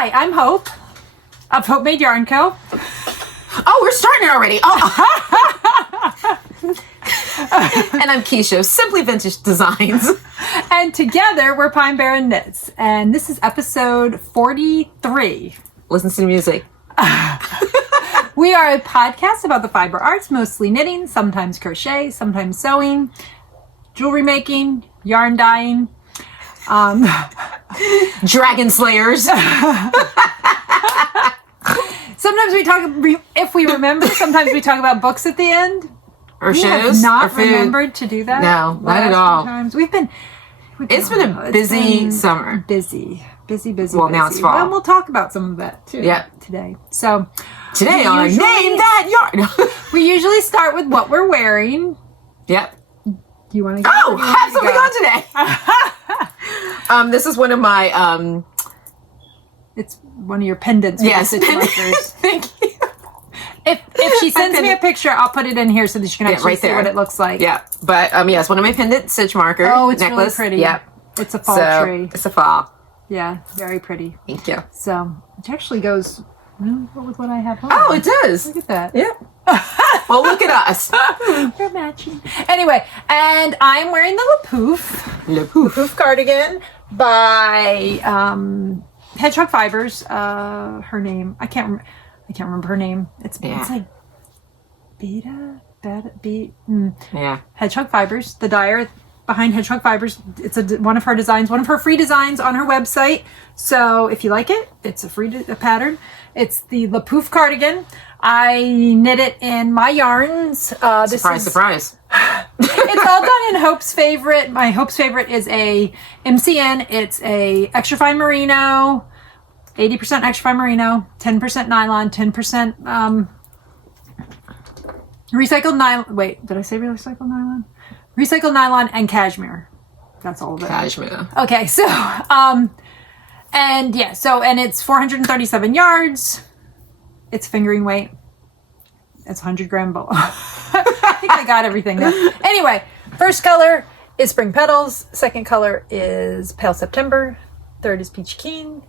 Hi, I'm Hope of Hopemade Yarnco. Oh, we're starting already. Oh. And I'm Kiesha of Simply Vintage Designs. And together we're Pine Barren Knits. And this is episode 43. Listen to the music. We are a podcast about the fiber arts, mostly knitting, sometimes crochet, sometimes sewing, jewelry making, yarn dyeing, Dragon Slayers. Sometimes we talk, if we remember, sometimes we talk about books at the end. Or we shows. have not or food. remembered to do that. No, not at all. Times. It's been a busy summer. Busy. Well, now it's fall. And we'll talk about some of that too today. So today on Name That Yarn. We usually start with what we're wearing. Yep. Do you want to go? Oh, have something on today. This is one of my it's one of your pendants. Yes, pendants. Thank you. If she sends me a picture, I'll put it in here so that you can actually see what it looks like. Yeah, but yes, one of my pendant stitch marker. Oh, it's necklace. really pretty. Yep. It's a fall tree. It's a fall. Yeah, very pretty. Thank you. So it actually goes with what I have on. Oh, it does. Look at that. Yep. Well, look at us. We're matching. Anyway, and I'm wearing the Pouf cardigan by Hedgehog Fibers. Her name, I can't remember her name. It's like Hedgehog Fibers, the dyer behind Hedgehog Fibers. It's one of her designs, one of her free designs on her website. So if you like it, it's a free pattern. It's the Pouf cardigan. I knit it in my yarns. Surprise. It's all done in Hope's favorite. My Hope's favorite is a MCN. It's a extra fine merino, 80% extra fine merino, 10% nylon, 10% recycled nylon. Wait, did I say recycled nylon? Recycled nylon and cashmere. That's all of it. Cashmere. Okay, so and it's 437 yards. It's fingering weight. It's 100 gram bowl. I think I got everything there. Anyway, first color is Spring Petals. Second color is Pale September. Third is Peachy Keen.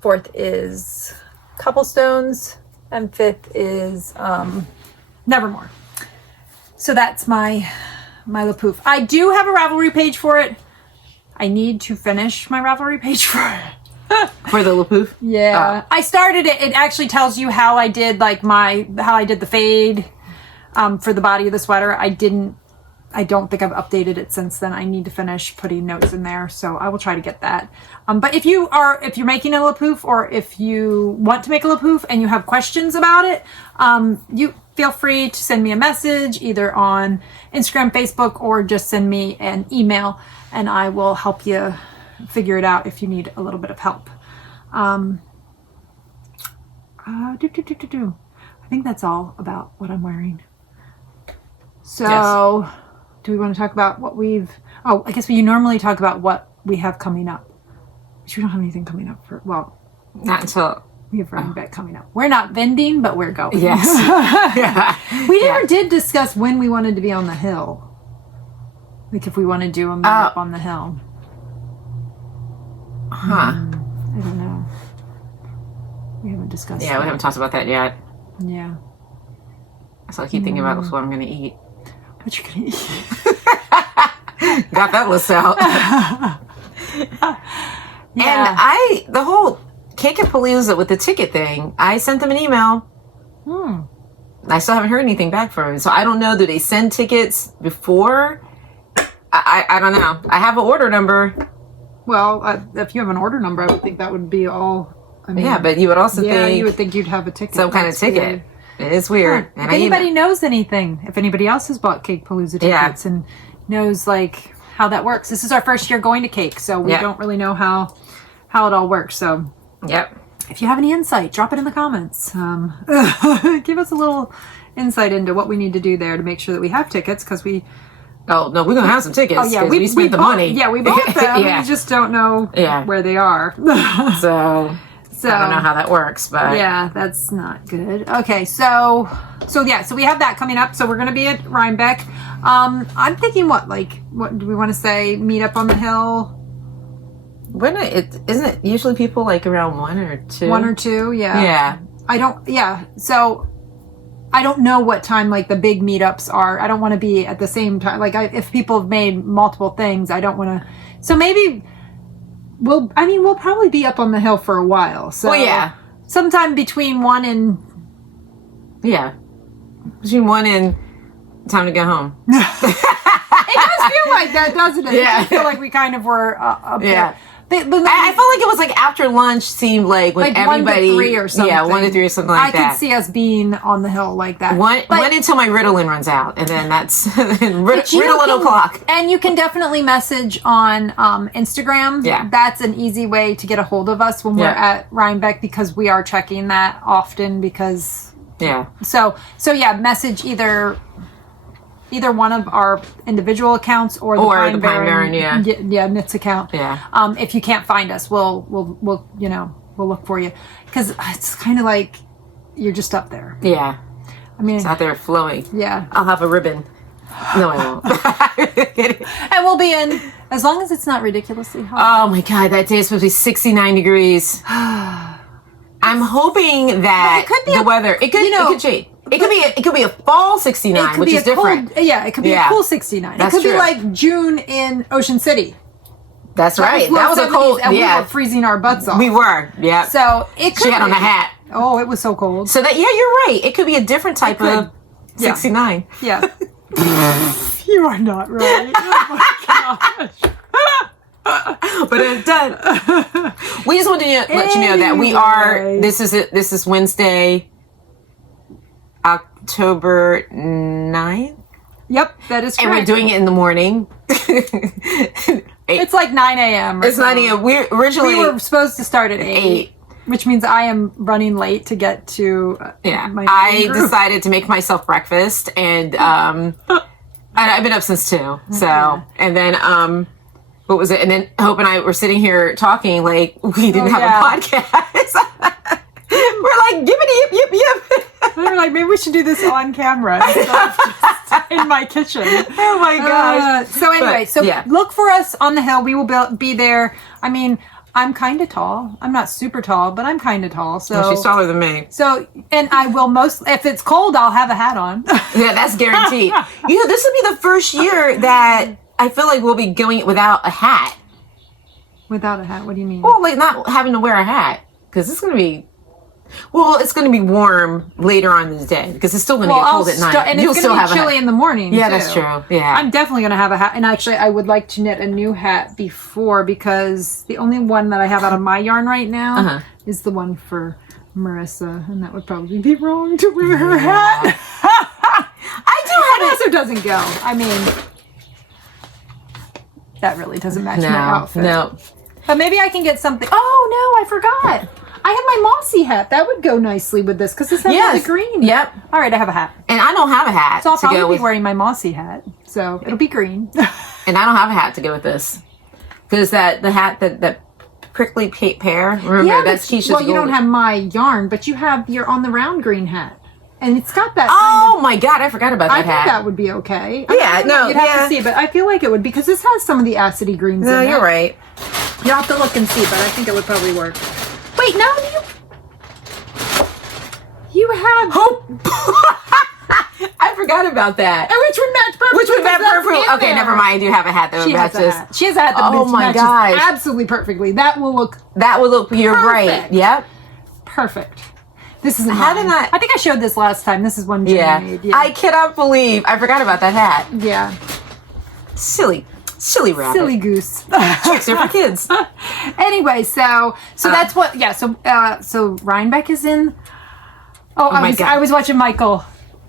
Fourth is Cobblestones. And fifth is Nevermore. So that's my Pouf. I do have a Ravelry page for it. I need to finish my Ravelry page for it. For the Pouf? Yeah. I started it. It actually tells you how I did the fade for the body of the sweater. I don't think I've updated it since then. I need to finish putting notes in there, so I will try to get that. But if you're making a Pouf, or if you want to make a Pouf and you have questions about it, you feel free to send me a message either on Instagram, Facebook, or just send me an email and I will help you figure it out if you need a little bit of help. I think that's all about what I'm wearing. So, do we want to talk about what I guess we normally talk about what we have coming up. But we don't have anything coming up not until we have Rhinebeck coming up. We're not vending, but we're going. Yes. We never did discuss when we wanted to be on the hill. Like if we want to do a meetup on the hill. I don't know. We haven't discussed that. We haven't talked about that yet. Yeah. So I keep thinking about what I'm going to eat. What you going to eat? Got that list out. And the whole Cake and Palooza with the ticket thing, I sent them an email. I still haven't heard anything back from them. So I don't know, do they send tickets before? I don't know. I have an order number. Well, if you have an order number, I would think that would be all. But you would also think. You would think you'd have a ticket. Some kind of ticket. Weird. It is weird. And if anybody knows anything, if anybody else has bought Cake Palooza tickets and knows how that works. This is our first year going to Cake, so we don't really know how it all works. So, if you have any insight, drop it in the comments. Give us a little insight into what we need to do there to make sure that we have tickets, because we. Oh, no, we're going to have some tickets. Oh, yeah. We spent the money. Yeah, we bought them. We just don't know where they are. So I don't know how that works, but. Yeah, that's not good. Okay, so we have that coming up. So we're going to be at Rhinebeck. I'm thinking what do we want to say? Meet up on the hill? Isn't it usually people like around 1 or 2? 1 or 2, yeah. Yeah. So I don't know what time like the big meetups are. I don't want to be at the same time. Like if people have made multiple things, I don't want to. So maybe we'll probably be up on the hill for a while. So sometime between 1 and between 1 and time to go home. It does feel like that, doesn't it? Yeah. I feel like we kind of were up there. But I felt like it was like after lunch seemed like when like everybody 1 to 3 or something. Yeah, 1 to 3 or something like that. I could see us being on the hill like that. One until my Ritalin runs out, and then that's Ritalin o'clock. And you can definitely message on Instagram. Yeah, that's an easy way to get a hold of us when we're at Rhinebeck, because we are checking that often. Because so message either one of our individual accounts or the Pine Barren Knits account. Yeah. If you can't find us, we'll look for you, because it's kind of like you're just up there. Yeah. I mean, it's out there flowing. Yeah. I'll have a ribbon. No, I won't. And we'll be in, as long as it's not ridiculously hot. Oh my God, that day is supposed to be 69 degrees. I'm hoping that the weather. It could change. It could be a fall 69, which is different. It could be a cool 69. That's it could true. be like June in Ocean City. That's right. That was a cold. And we were freezing our butts off. We were. Yeah. So it could. She had on a hat. Oh, it was so cold. So that you're right. It could be a different type of 69. Yeah. You are not right. Oh my gosh. But it's done. We just wanted to let you know that we are. This is Wednesday, October 9th. Yep, that is correct. And we're doing it in the morning. It's like 9 a.m. It's 9 a.m. We were supposed to start at 8. Which means I am running late to get to my I group. decided to make myself breakfast, and I've been up since 2. So, and then what was it? And then Hope and I were sitting here talking like we didn't have a podcast. We're like, yippity yip yip yip. We were like, maybe we should do this on camera instead of just in my kitchen. Oh my gosh. So anyway, look for us on the hill. We will be there. I mean, I'm kind of tall. I'm not super tall, but I'm kind of tall. So she's taller than me. So, and I will if it's cold, I'll have a hat on. Yeah, that's guaranteed. This will be the first year that I feel like we'll be going without a hat. Without a hat? What do you mean? Well, like not having to wear a hat, because it's going to be. Well, it's going to be warm later on in the day, because it's still going to get cold at night. And it's going to be chilly in the morning, Yeah, too. that's true. Yeah. I'm definitely going to have a hat. And actually, I would like to knit a new hat before, because the only one that I have out of my yarn right now is the one for Marissa. And that would probably be wrong to wear her hat. I do have it. also doesn't go. I mean, that really doesn't match my outfit. No. But maybe I can get something. Oh, no, I forgot. I have my mossy hat. That would go nicely with this, because this has all the green. Yep. All right, I have a hat. And I don't have a hat. So I'll probably be wearing my mossy hat. So it'll be green. And I don't have a hat to go with this. Because the hat that prickly pear, remember, that's Kiesha's Well, you don't have my yarn, but you have your on the round green hat. And it's got that my God, I forgot about that hat. I think that would be okay. You'd have to see, but I feel like it would, because this has some of the acidy greens in it. No, you're right. You'll have to look and see, but I think it would probably work. Wait, no, you have Hope. I forgot about that. And which would match perfectly. Which would match perfectly. Okay, never mind. I do have a hat that matches. She has a hat that matches gosh. absolutely perfectly. That will look. You're perfect. right. Yep. Perfect. This is mine. I think I showed this last time. This is one Jenny made. Yeah. I cannot believe I forgot about that hat. Yeah. Silly rabbit. Silly goose. Tricks are for kids. Anyway, so that's what. Yeah. So Rhinebeck is in. I was watching Michael.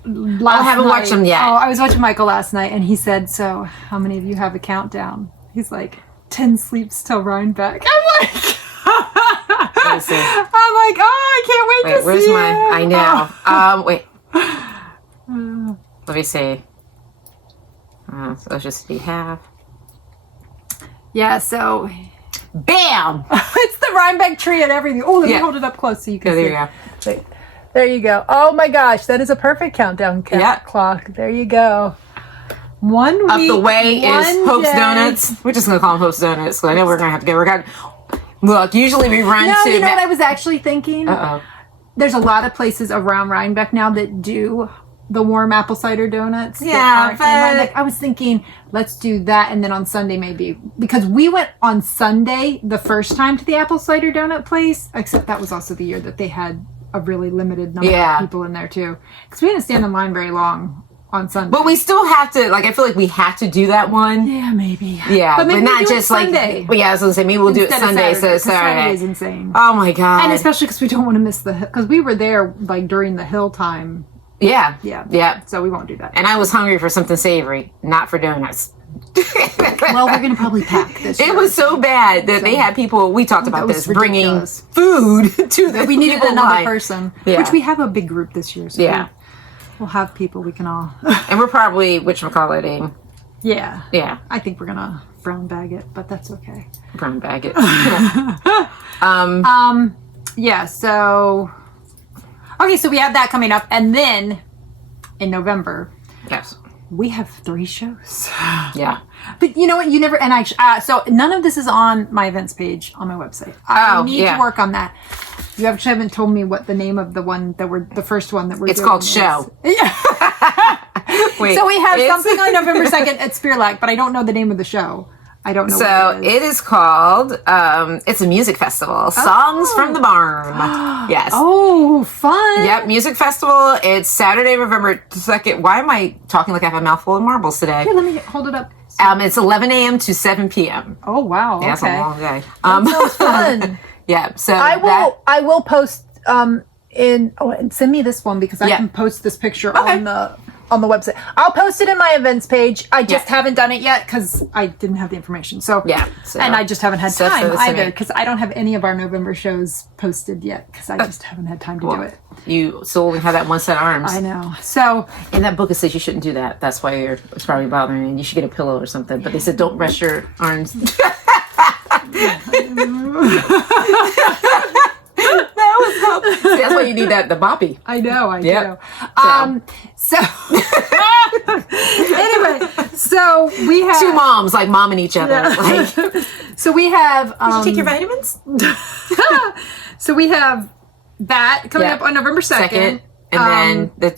I haven't watched him yet. Oh, I was watching Michael last night, and he said, "So, how many of you have a countdown?" He's like, 10 sleeps till Rhinebeck. I'm like, I can't wait to see where's it. I know. Wait. Let me see. So let's just see half. Yeah, so bam! It's the Rhinebeck tree and everything. Oh, let me hold it up close so you can see. There you go. Wait. There you go. Oh my gosh, that is a perfect countdown clock. There you go. 1 week. Up the way is Hope's day. Donuts. We're just going to call them Hope's Donuts, because I know we're going to have to go. Look, usually we run No, to... you know what I was actually thinking? Uh-oh. There's a lot of places around Rhinebeck now that do the warm apple cider donuts. Yeah, but... I was thinking, let's do that, and then on Sunday maybe. Because we went on Sunday the first time to the apple cider donut place, except that was also the year that they had a really limited number of people in there, too. Because we didn't stand in line very long on Sunday. But we still have to, like, I feel like we have to do that one. Yeah, maybe. Yeah, but maybe not we'll do just it Sunday. like, yeah, I was going to say, maybe we'll do it Sunday instead of Saturday. Saturday's insane. Oh my God. And especially because we don't want to miss the, because we were there, like, during the hill time. Yeah. Yeah. Yeah. So we won't do that. And I was hungry for something savory, not for donuts. Well, we're going to probably pack this year. It was so bad that they had people, we talked about this, bringing food to the We needed people another line. person, Yeah. which we have a big group this year. So Yeah. we'll have people we can all... And we're probably, whatchamacalliting. Yeah. Yeah. I think we're going to brown bag it, but that's okay. Brown bag it. Yeah, so... Okay, so we have that coming up. And then in November... Yes. We have 3 shows. Yeah. But you know what? You never... And I... so none of this is on my events page on my website. I need to work on that. You actually haven't told me what the name of the one that we're... The first one that we're It's doing called is. Show. Yeah. Wait. So we have something on November 2nd at Spearlack, but I don't know the name of the show. I don't know So what it is. it is called, it's a music festival. Songs from the Barn. Yes. Oh, fun. Yep, music festival. It's Saturday, November 2nd. Why am I talking like I have a mouthful of marbles today? Here, let me hold it up. It's 11 a.m. to 7 p.m. Oh, wow. Yeah, Okay. that's a long day. Sounds fun. Yeah, so I will post and send me this one because I can post this picture on the website. I'll post it in my events page. I just haven't done it yet because I didn't have the information. So and I just haven't had time either because I don't have any of our November shows posted yet because I just haven't had time to do it. You still only have that one set of arms. I know. So in that book it says you shouldn't do that. That's why it's probably bothering you. You should get a pillow or something. But they said don't rest your arms. That was so. See, that's why you need the boppy. I know. I Yep. know. So anyway, so we have 2 moms like momming each other. Yeah. Like, so we have. did you take your vitamins? So we have that coming up on November 2nd. And then the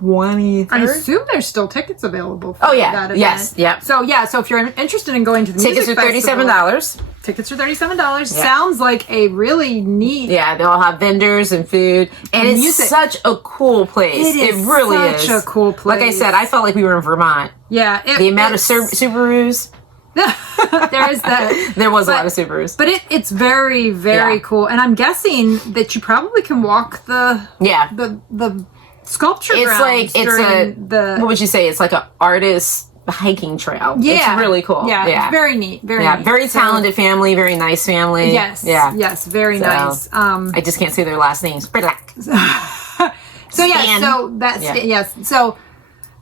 23rd. I assume there's still tickets available for that event. Yes. Yep. So if you're interested in going to the Tickets music are festival, $37. Tickets are $37. Sounds like a really neat. Yeah, they'll have vendors and food, and it's music. such a cool place. It really is such a cool place. Like I said, I felt like we were in Vermont. Yeah, The amount of Subarus. there is that. There was a lot of Subarus, but it's very, very cool, and I'm guessing that you probably can walk the sculpture. It's like what would you say? It's like an artist hiking trail. Yeah, it's really cool. Yeah, it's very neat. Very neat. Very talented family, very nice family. Yes, yes, very nice. I just can't say their last names.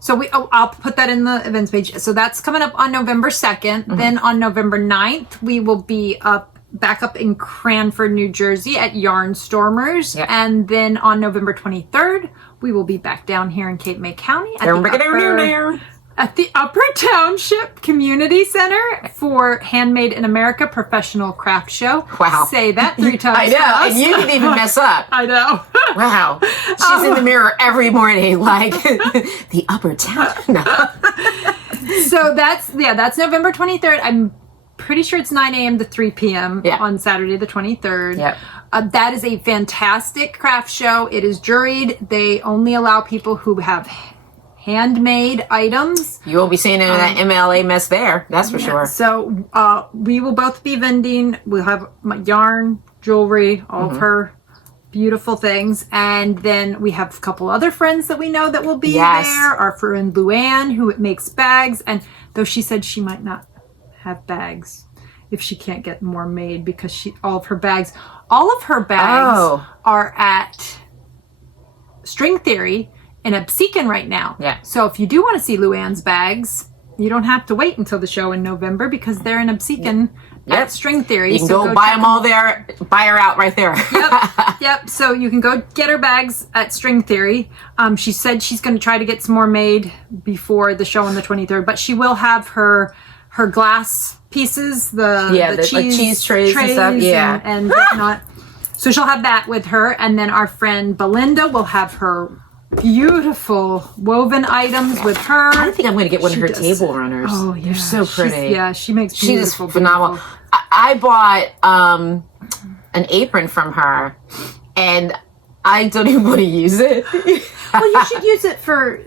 So I'll put that in the events page. So that's coming up on November 2nd. Mm-hmm. Then on November 9th, we will be back up in Cranford, New Jersey at Yarnstormers. Yep. And then on November 23rd, we will be back down here in Cape May County at the Upper Township Community Center for Handmade in America Professional Craft Show. Wow. Say that 3 times. I know. Fast. And you can even mess up. I know. Wow. She's in the mirror every morning like the Upper Township. No. So that's November 23rd. I'm pretty sure it's 9 a.m. to 3 p.m. on Saturday the 23rd. Yep. That is a fantastic craft show. It is juried. They only allow people who have handmade items. You won't be seeing any of that MLA mess there. That's for sure. So we will both be vending. We'll have my yarn, jewelry, all of her beautiful things. And then we have a couple other friends that we know that will be there. Our friend Luann, who makes bags. And though she said she might not have bags if she can't get more made because all of her bags are at String Theory in Absecon right now. Yeah. So if you do want to see Luann's bags, you don't have to wait until the show in November because they're in Absecon at String Theory. You can go buy them all there, buy her out right there. Yep. So you can go get her bags at String Theory. She said she's going to try to get some more made before the show on the 23rd, but she will have her glass pieces, the cheese trays and stuff. Yeah. And whatnot. So she'll have that with her. And then our friend Belinda will have her beautiful woven items with her. I think I'm going to get one of her table runners. Oh, yeah. They're so pretty. She makes beautiful. She's phenomenal. Beautiful. I bought an apron from her, and I don't even want to use it. Well, you should use it for.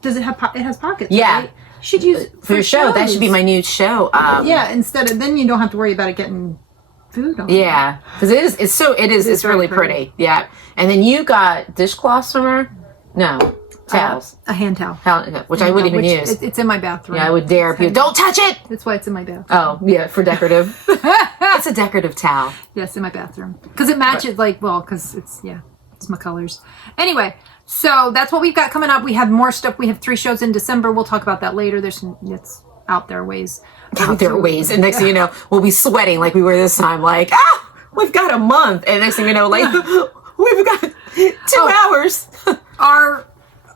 Does it have? It has pockets. Yeah. Right? You should use it for your show. That should be my new show. Instead of then you don't have to worry about it getting food on. Yeah, because it's really pretty. Yeah, and then you got dishcloths from her. No. Towels. A hand towel. Which I wouldn't even use. It's in my bathroom. Yeah, I would dare people. Don't touch it! That's why it's in my bathroom. Oh, yeah, for decorative. It's a decorative towel. Yes, in my bathroom. Because it matches, because it's my colors. Anyway, so that's what we've got coming up. We have more stuff. We have 3 shows in December. We'll talk about that later. It's out there ways. And next thing you know, we'll be sweating like we were this time. Like, we've got a month. And next thing you know, we've got 2 hours.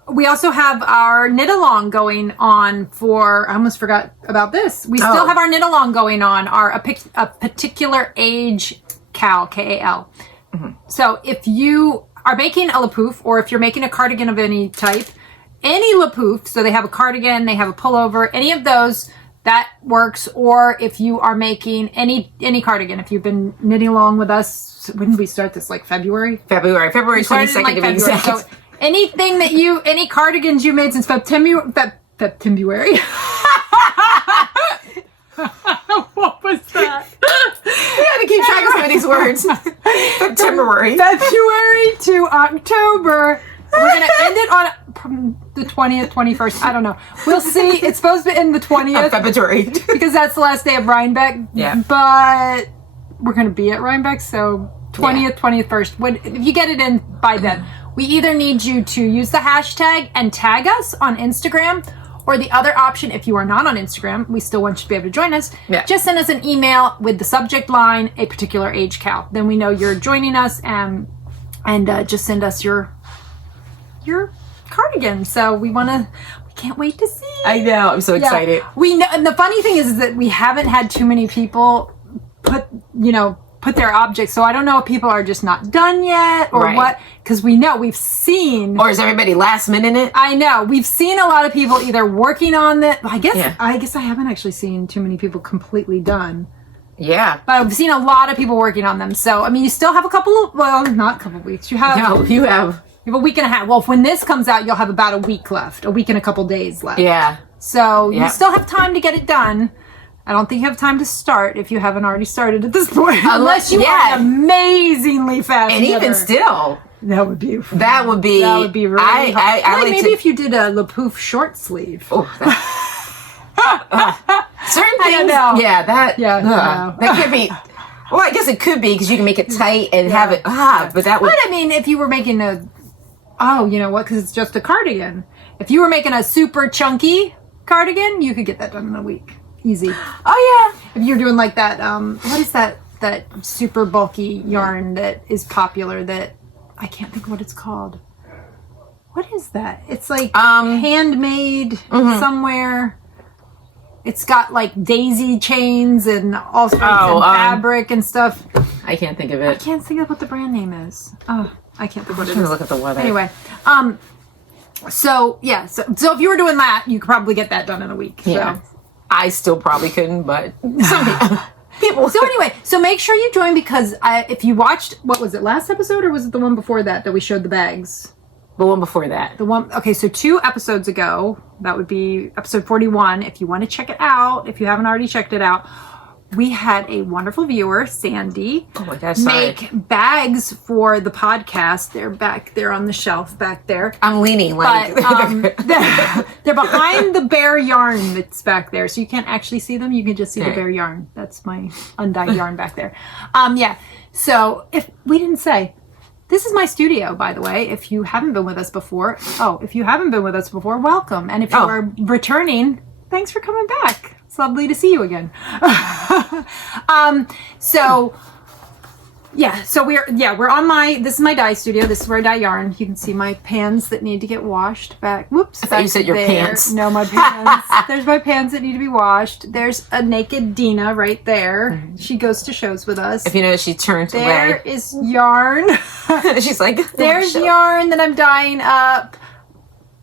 We also have our Knitalong going on I almost forgot about this. We still have our Knitalong going on, a particular age Cal, Kal. Mm-hmm. So if you are making a Pouf, or if you're making a cardigan of any type, any Pouf, so they have a cardigan, they have a pullover, any of those, that works. Or if you are making any cardigan, if you've been knitting along with us, when did we start this? Like February? February 22nd to be exact. So anything any cardigans you made since February. What was that? We had to keep track of some of these words. February to October. We're going to end it on the 20th, 21st. I don't know. We'll see. It's supposed to end the 20th. February. Because that's the last day of Rhinebeck. Yeah. But we're going to be at Rhinebeck, so 20th, 21st. If you get it in by then, we either need you to use the hashtag and tag us on Instagram, or the other option, if you are not on Instagram, we still want you to be able to join us. Yeah. Just send us an email with the subject line, a particular age Cal. Then we know you're joining us, and just send us your cardigan. So we can't wait to see. I know. I'm so excited. We know, and the funny thing is that we haven't had too many people put their objects. So I don't know if people are just not done yet or what, because we've seen. Or is everybody last minute it? I know. We've seen a lot of people either working on that. I guess I haven't actually seen too many people completely done. Yeah. But I've seen a lot of people working on them. So, I mean, you still have a couple of, not a couple of weeks. You have a week and a half. Well, when this comes out, you'll have about a week left, a week and a couple days left. Yeah. So you still have time to get it done. I don't think you have time to start if you haven't already started at this point. Unless you are amazingly fast. And even still. That would be really I maybe if you did a Pouf short sleeve. Oh, certain things. That could be. Well, I guess it could be because you can make it tight and have it. But that would. But I mean, if you were making you know what? Because it's just a cardigan. If you were making a super chunky cardigan, you could get that done in a week. Easy. Oh yeah. If you're doing like that, what is that super bulky yarn that is popular that I can't think of what it's called. What is that? It's like handmade somewhere. It's got like daisy chains and all sorts of fabric and stuff. I can't think of it. I can't think of what the brand name is. Oh, I can't think of what it is. Look at the weather. Anyway, so if you were doing that, you could probably get that done in a week. Yeah. So. I still probably couldn't, but some people. So anyway, make sure you join because if you watched, what was it, last episode or was it the one before that we showed the bags? The one before that. So 2 episodes ago, that would be episode 41. If you want to check it out, if you haven't already checked it out, we had a wonderful viewer, Sandy, make bags for the podcast. They're back there on the shelf back there. I'm leaning like they're behind the bare yarn that's back there. So you can't actually see them. You can just see the bare yarn. That's my undyed yarn back there. So if we didn't say, this is my studio, by the way, if you haven't been with us before. Welcome. And if you are returning, thanks for coming back. It's lovely to see you again. So Yeah, so we're on this is my dye studio. This is where I dye yarn. You can see my pans that need to get washed back. Whoops. I thought you said your pants. No, my pans. There's my pans that need to be washed. There's a naked Dina right there. Mm-hmm. She goes to shows with us. If you notice, she turned There away. is yarn. She's like, There's yarn that I'm dyeing up,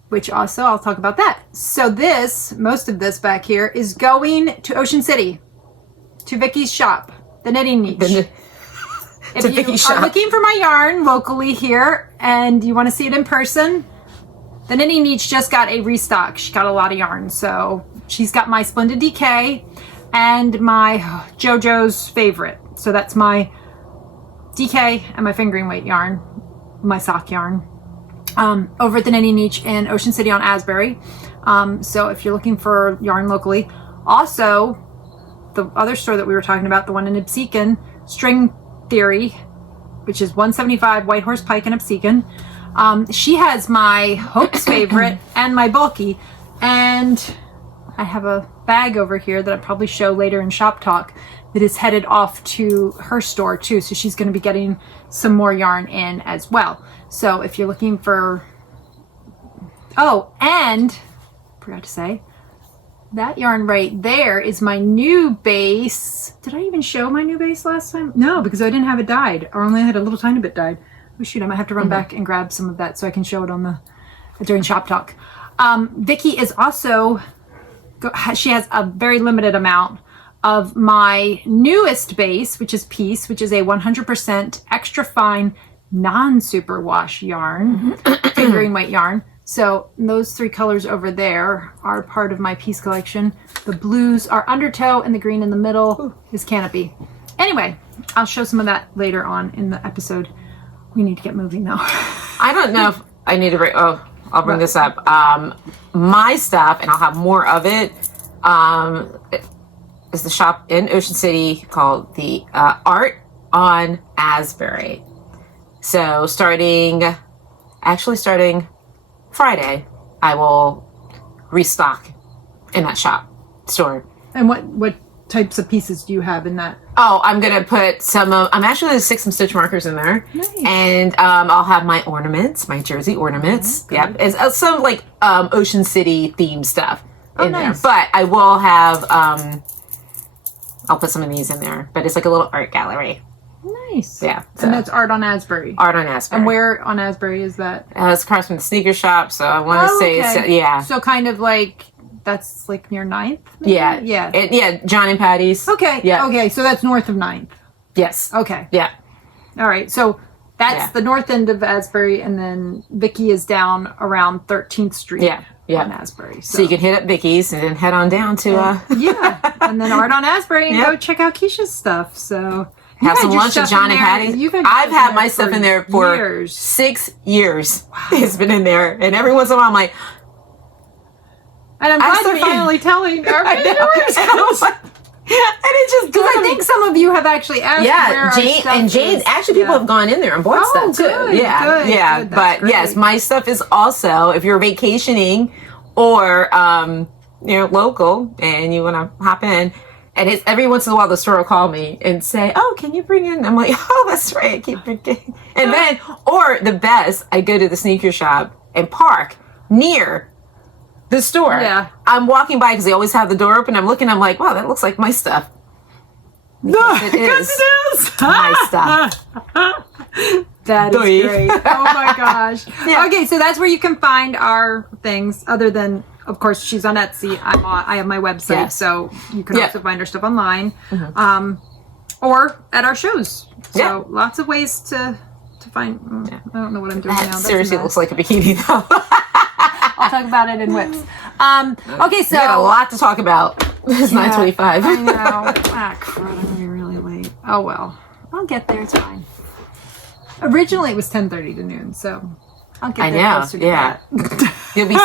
which also I'll talk about that. So most of this back here is going to Ocean City, to Vicky's shop, the knitting niche. If you are looking for my yarn locally here and you want to see it in person, the knitting niche just got a restock. She got a lot of yarn. So she's got my Splendid DK and my JoJo's favorite. So that's my DK and my fingering weight yarn, my sock yarn, over at the knitting niche in Ocean City on Asbury. So if you're looking for yarn locally, also the other store that we were talking about, the one in Absecon, String Theory, which is 175 White Horse Pike in Absecon. She has my Hope's favorite and my bulky, and I have a bag over here that I'll probably show later in Shop Talk that is headed off to her store too, so she's going to be getting some more yarn in as well. So if you're looking for, and forgot to say, that yarn right there is my new base. Did I even show my new base last time? No, because I didn't have it dyed, or only had a little tiny bit dyed. Oh shoot, I might have to run back and grab some of that so I can show it on during Shop Talk. Vicky is also, she has a very limited amount of my newest base, which is Peace, which is a 100% extra fine non-superwash yarn, fingering weight yarn. So those 3 colors over there are part of my Peace collection. The blues are Undertow and the green in the middle is Canopy. Anyway, I'll show some of that later on in the episode. We need to get moving though. I don't know if I need to bring, I'll bring this up. My stuff, and I'll have more of it, is the shop in Ocean City called the Art on Asbury. So starting Friday, I will restock in that store. And what types of pieces do you have in that? Oh, I'm going to put I'm actually going to stick some stitch markers in there. Nice. And I'll have my ornaments, my jersey ornaments. Okay. Yep. It's some like Ocean City themed stuff in nice. there. But I will have, I'll put some of these in there. But it's like a little art gallery. Nice. Yeah. So. And that's Art on Asbury. Art on Asbury. And where on Asbury is that? It's across from the sneaker shop, so I want to say okay. it's, yeah. So kind of like, that's like near 9th? Maybe? Yeah. Yeah. John and Patty's. Okay. Yeah. Okay, so that's north of 9th. Yes. Okay. Yeah. All right. So that's the north end of Asbury, and then Vicky is down around 13th Street. Yeah. On Asbury. So you can hit up Vicky's and then head on down to yeah. And then Art on Asbury and go check out Kiesha's stuff. So have some lunch with John and Patty. I've had my stuff in there for 6 years. Wow. It's been in there, and every once in a while I'm like, and I'm glad you're finally telling our viewers. And it just because I think some of you have actually asked where Jade and Jade is. Actually people have gone in there and bought stuff too. Good, good. But great. Yes, my stuff is also, if you're vacationing or local and you want to hop in, and it's every once in a while the store will call me and say, "Oh, can you bring in?" I'm like, "Oh, that's right, I keep bringing." And then, or the best, I go to the sneaker shop and park near the store. Yeah. I'm walking by because they always have the door open. I'm looking. I'm like, wow, that looks like my stuff. No, it is my stuff. That is great. Oh my gosh. Yeah. Okay, so that's where you can find our things. Other than, of course, she's on Etsy. I have my website, so you can also find her stuff online, or at our shows. So lots of ways to find. I don't know what I'm doing now. Seriously, looks like a bikini though. I'll talk about it in whips. Okay, so we got a lot to talk about. It's 9:25. I know. Crud, I'm gonna be really late. Oh well, I'll get there. It's fine. Originally, it was 10:30 to noon, so I'll get there closer to that. You'll be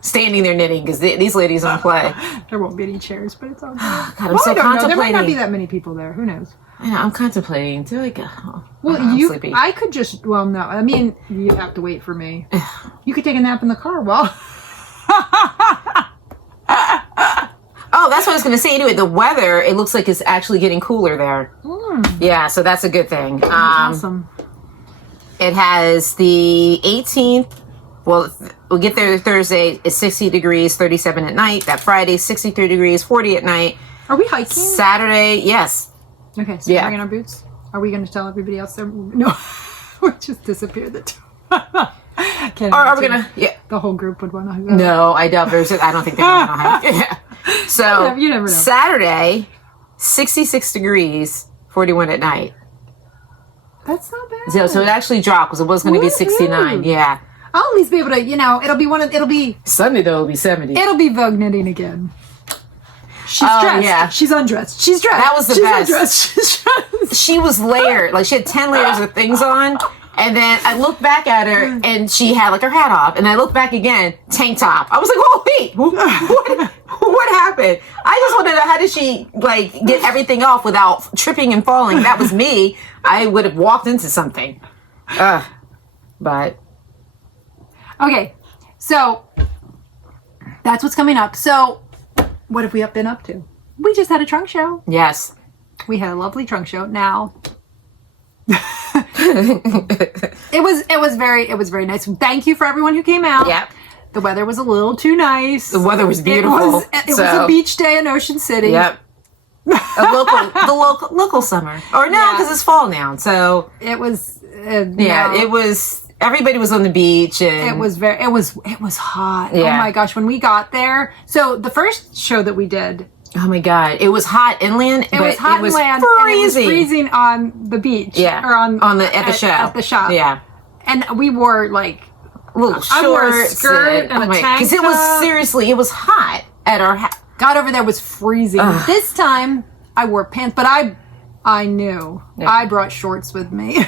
standing there knitting because these ladies don't play. There won't be any chairs, but it's all good. God, I'm so contemplating. There might not be that many people there. Who knows? I know, I'm contemplating. I'm sleepy. I could just. Well, no. I mean, you'd have to wait for me. You could take a nap in the car while. Oh, that's what I was going to say. Anyway, the weather, it looks like it's actually getting cooler there. Yeah, so that's a good thing. Awesome. It has the 18th. Well, we'll get there Thursday. It's 60 degrees, 37 at night. That Friday, 63 degrees, 40 at night. Are we hiking? Saturday, yes. Okay, so we're bringing our boots. Are we going to tell everybody else? No, we just disappeared. Can't Or are we going to? Yeah. The whole group would want to. No, I doubt there's. I don't think they're going to hike. Yeah. So you never know. Saturday, 66 degrees, 41 at night. That's not bad. So it actually dropped because it was going to be 69. Yeah. I'll at least be able to, it'll be Sunday though, it'll be 70. It'll be Vogue knitting again. She's dressed. Yeah. She's undressed. She's dressed. That was the She's best. Undressed. She's dressed. She was layered. Like she had 10 layers of things on. And then I looked back at her and she had like her hat off. And I looked back again, tank top. I was like, oh wait, what happened? I just want to know, how did she like get everything off without tripping and falling? That was me. I would have walked into something. But okay, so that's what's coming up. So what have we been up to? We just had a trunk show. yes. We had a lovely trunk show. Now it was very nice. Thank you for everyone who came out. Yep. The weather was a little too nice. The weather was beautiful. It was a beach day in Ocean City. Yep. The local summer. Or no, because it's fall now. So it was. it was. Everybody was on the beach, and it was hot. Yeah. Oh my gosh, when we got there. So the first show that we did. Oh my god, it was hot inland. It was hot inland. Freezing. And it was freezing on the beach. Yeah. Or at the shop. At the shop. Yeah. And we wore like little shorts. I wore a skirt and a tank because it was seriously, it was hot at our house. Got over there, was freezing. This time I wore pants, but I knew. Yeah. I brought shorts with me.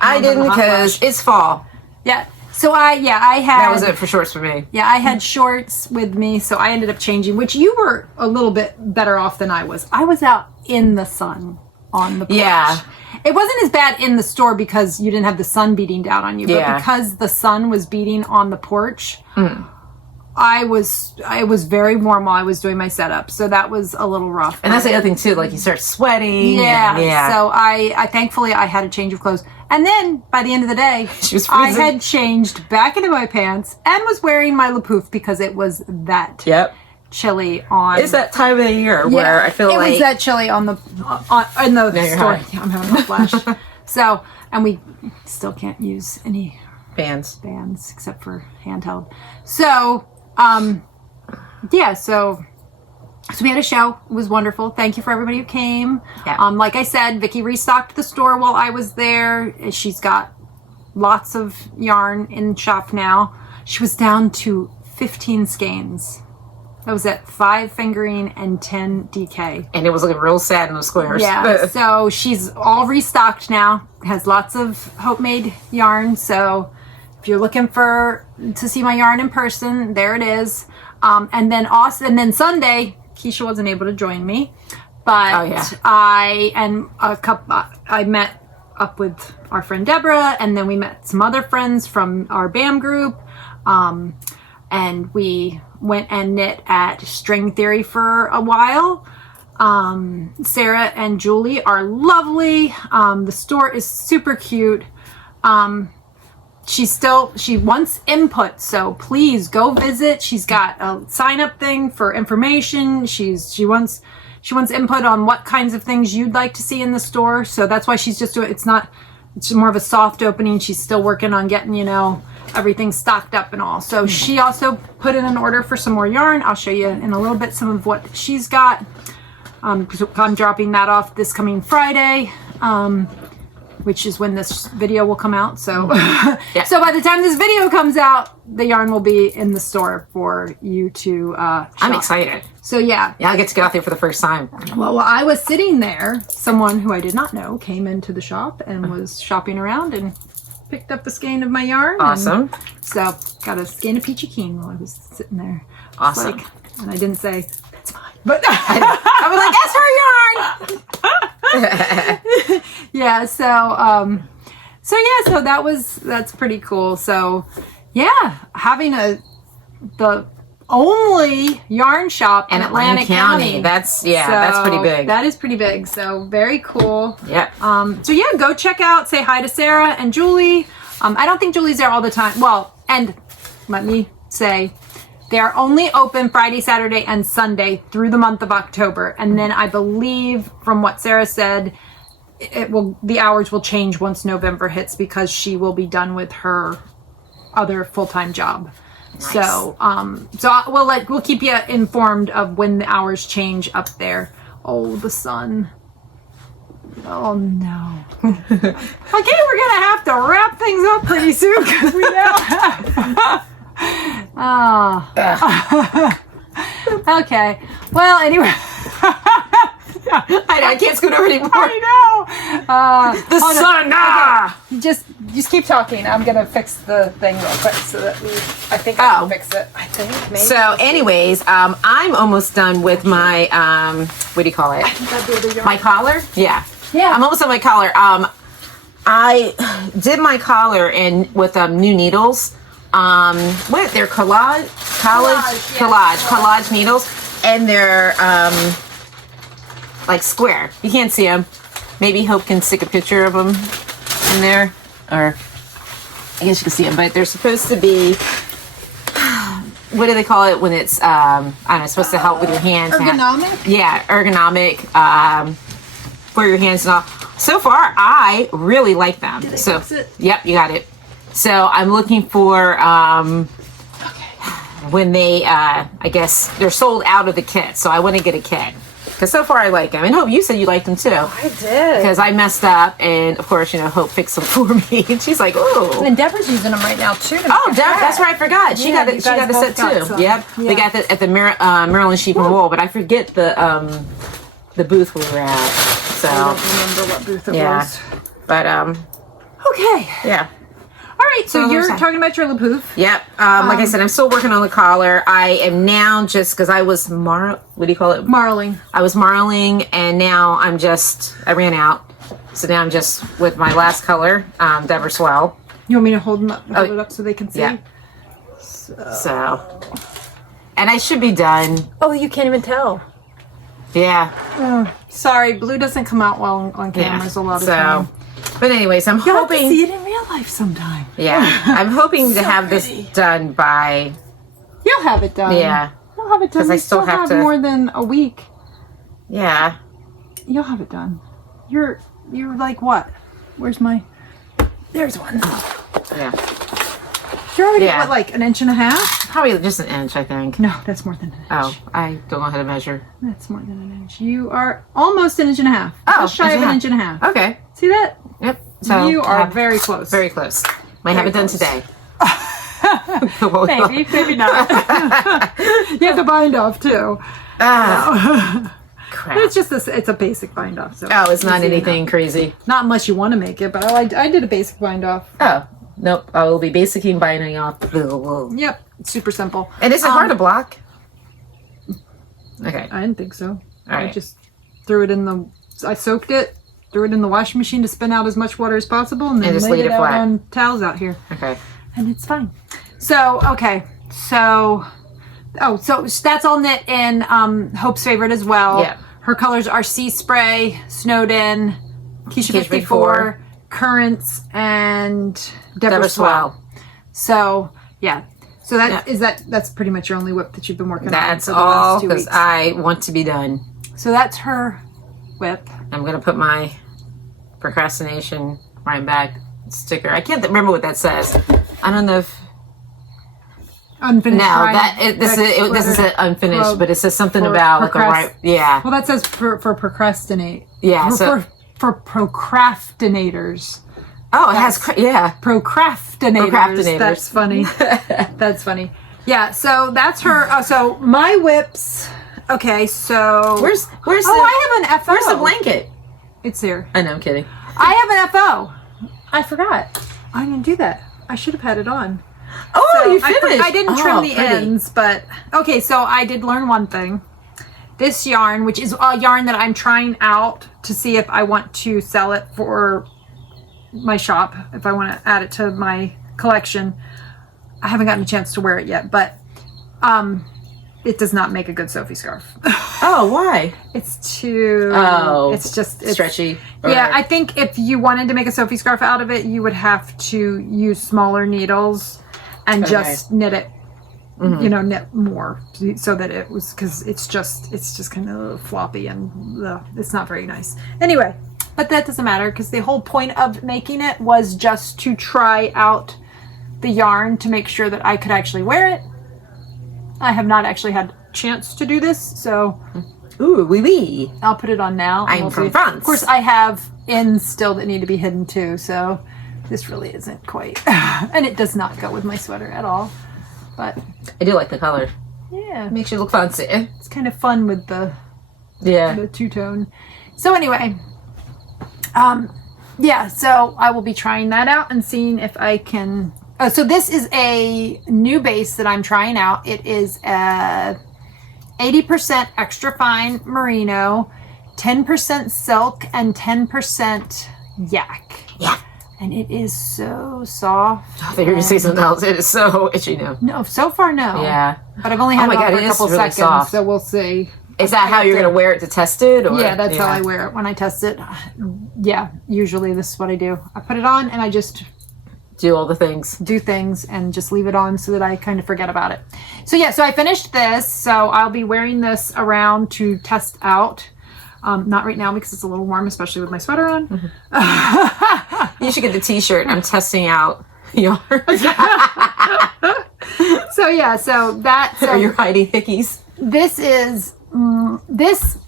I didn't because it's fall. Yeah. So I had. That was it for shorts for me. Yeah, I had shorts with me, so I ended up changing, which you were a little bit better off than I was. I was out in the sun on the porch. Yeah. It wasn't as bad in the store because you didn't have the sun beating down on you, but because the sun was beating on the porch, it was very warm while I was doing my setup, so that was a little rough. And that's the other thing too, like you start sweating. Yeah. So I thankfully I had a change of clothes. And then by the end of the day, she was I freezing. had changed back into my pants and was wearing my Pouf because it was that chilly on. It's that time of the year where I feel like it was that chilly on the in the store. Yeah, I'm having a flash. So, and we still can't use any bands except for handheld. So, so we had a show. It was wonderful. Thank you for everybody who came. Yeah. Like I said, Vicki restocked the store while I was there. She's got lots of yarn in shop now. She was down to 15 skeins. That was at 5 fingering and 10 DK. And it was looking real sad in the squares. Yeah, so she's all restocked now. Has lots of Hopemade yarn. So if you're looking to see my yarn in person, there it is. And then Sunday, Kiesha wasn't able to join me, but I met up with our friend Deborah, and then we met some other friends from our BAM group, and we went and knit at String Theory for a while. Sarah and Julie are lovely. The store is super cute. She wants input, so please go visit. She's got a sign up thing for information. She wants input on what kinds of things you'd like to see in the store. So that's why she's just doing it's more of a soft opening. She's still working on getting, everything stocked up and all. So she also put in an order for some more yarn. I'll show you in a little bit some of what she's got. I'm dropping that off this coming Friday. Which is when this video will come out. So, so by the time this video comes out, the yarn will be in the store for you to shop. I'm excited. So yeah, I get to get out there for the first time. Well, while I was sitting there, someone who I did not know came into the shop and was shopping around and picked up a skein of my yarn. Awesome. So got a skein of Peachy Keen while I was sitting there. Awesome. And I didn't say it's mine, but I was like, that's her yarn. Yeah, so that's pretty cool. So yeah, having the only yarn shop in Atlantic County. That's pretty big. That is pretty big. So very cool. Yep. So yeah, go check out, say hi to Sarah and Julie. I don't think Julie's there all the time. Well, and let me say, they are only open Friday, Saturday, and Sunday through the month of October. And then I believe from what Sarah said, the hours will change once November hits because she will be done with her other full-time job. Nice. So we'll keep you informed of when the hours change up there. Oh, the sun. Oh no. Okay, we're gonna have to wrap things up pretty soon because we now have. Okay. Well, anyway. I can't scoot over anymore. I know. The sun. Okay. Just keep talking. I'm gonna fix the thing real quick so that I think I can fix it. I think maybe. So, anyways, I'm almost done with my what do you call it? My collar. Yeah. I'm almost on my collar. I did my collar with new needles. They're collage needles, and they're like square. You can't see them. Maybe Hope can stick a picture of them in there, or I guess you can see them. But they're supposed to be. What do they call it when it's I don't know, supposed to help with your hands? Ergonomic? Yeah, ergonomic for your hands and all. So far, I really like them. Did they fix it? Yep, you got it. So I'm looking for when they, I guess they're sold out of the kit. So I want to get a kit. Because so far I like them. And Hope, you said you liked them too. I did. Because I messed up, and of course, Hope fixed them for me. And she's like, "Oh." And Deborah's using them right now too. That's right. I forgot. She got a set too. Some. Yep. Yeah. We got that at the Maryland Sheep and Wool, but I forget the booth we were at. So I don't remember what booth it was. But okay. Yeah. All right, so you're talking about your Pouf. Yep. Like I said, I'm still working on the collar. I am now just because I was what do you call it? Marling. I was marling, and now I ran out. So now I'm just with my last color, Deborah Swell. You want me to hold it up so they can see? Yeah. So, and I should be done. Oh, you can't even tell. Yeah. Oh, sorry, blue doesn't come out well on cameras a lot of time. But anyways, I'm You'll hoping have to see it in real life sometime. Yeah, I'm hoping to have pretty. this done by. You'll have it done. Yeah, you'll have it done. I still have to more than a week. Yeah, you'll have it done. You're like what? Where's my? There's one. Yeah. You're already what, like an inch and a half? Probably just an inch, I think. No, that's more than an inch. Oh, I don't know how to measure. That's more than an inch. You are almost an inch and a half. Oh, just shy of an inch and a half. Okay. See that? Yep. So you are very close. Very close. Might have it done today. Maybe not. You have to bind off too. Crap. It's just it's a basic bind off. So it's not anything crazy. Not unless you want to make it, but I did a basic bind off. Oh. Nope, I will be basically binding off. Yep, it's super simple. And is it hard to block? Okay. I didn't think so. All right. I just I soaked it, threw it in the washing machine to spin out as much water as possible, and then just laid laid it out flat on towels out here. Okay. And it's fine. So, okay. So that's all knit in Hope's favorite as well. Yeah. Her colors are Sea Spray, Snowed In, Kiesha 54, Currents, and Deborah Swell. So yeah, so that's pretty much your only whip that you've been working on. That's all because I want to be done. So that's her whip. I'm gonna put my procrastination Rhinebeck sticker. I can't remember what that says. I don't know if unfinished. No, this is an unfinished, but it says something about like a yeah. Well, that says for procrastinate. Yeah, for procrastinators. Oh, it has procrastinators. That's funny. That's funny. Yeah, so that's her. So my whips. Okay, so where's I have an FO. Where's the blanket? It's here. I know, I'm kidding. I have an FO. I forgot. I didn't do that. I should have had it on. Oh, So you finished. I didn't trim the pretty. ends, but okay. So I did learn one thing. This yarn, which is a yarn that I'm trying out to see if I want to sell it for my shop, if I want to add it to my collection. I haven't gotten a chance to wear it yet, but it does not make a good Sophie scarf. Oh, why? It's too... it's just... stretchy. Yeah, I think if you wanted to make a Sophie scarf out of it, you would have to use smaller needles and just knit it, you know, knit more so that it was, because it's just kind of floppy and it's not very nice. Anyway, but that doesn't matter because the whole point of making it was just to try out the yarn to make sure that I could actually wear it. I have not actually had a chance to do this, so... Ooh, wee wee. I'll put it on now. I'm from France. Of course, I have ends still that need to be hidden too, so this really isn't quite... and it does not go with my sweater at all, but... I do like the color. Yeah. It makes you look fancy. It's kind of fun with the two-tone. So anyway, yeah, so I will be trying that out and seeing if I can... so this is a new base that I'm trying out. It is a 80% extra fine merino, 10% silk, and 10% yak. Yeah. And it is so soft. I thought you were going to say something else. It is so itchy now. No, so far no. Yeah. But I've only had it on for a couple really seconds, soft. so we'll see. Is that how you're going to wear it to test it? Or? Yeah, that's how I wear it when I test it. Yeah, usually this is what I do. I put it on and I just... do all the things. Do things and just leave it on so that I kind of forget about it. So yeah, so I finished this. So I'll be wearing this around to test out. Not right now because it's a little warm, especially with my sweater on. You should get the t-shirt. I'm testing out yarn. So yeah, so that... So are you hiding hickeys? This is... this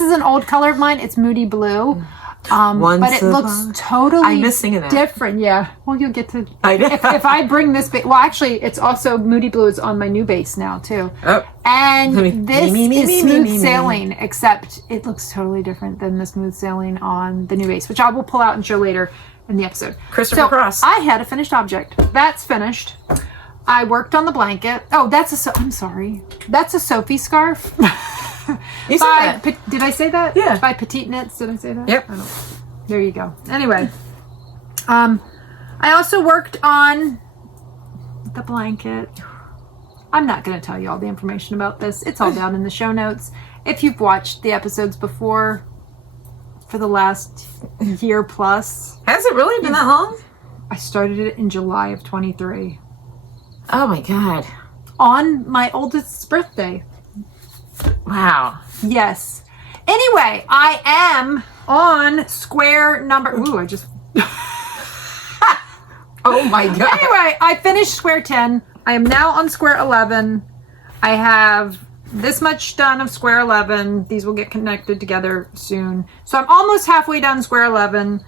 is an old color of mine. It's Moody Blue. But it looks totally I miss singing that. different. Yeah. Well, you'll get to... I know. If I bring this... Well, actually, it's also... Moody Blue is on my new base now, too. Oh. And this is smooth sailing, except it looks totally different than the smooth sailing on the new base, which I will pull out and show later in the episode. Christopher Cross. I had a finished object. That's finished. I worked on the blanket. Oh, I'm sorry. That's a Sophie scarf. You said that. Did I say that? Yeah. By Petite Knits. Did I say that? Yep. There you go. Anyway, I also worked on the blanket. I'm not going to tell you all the information about this. It's all down in the show notes. If you've watched the episodes before for the last year plus. Has it really been that long? I started it in July of 23. Oh my God. On my oldest's birthday. Wow. Yes. Anyway, I am on square number... Ooh, I just... Oh my God. Anyway, I finished square 10. I am now on square 11. I have this much done of square 11. These will get connected together soon. So I'm almost halfway done square 11.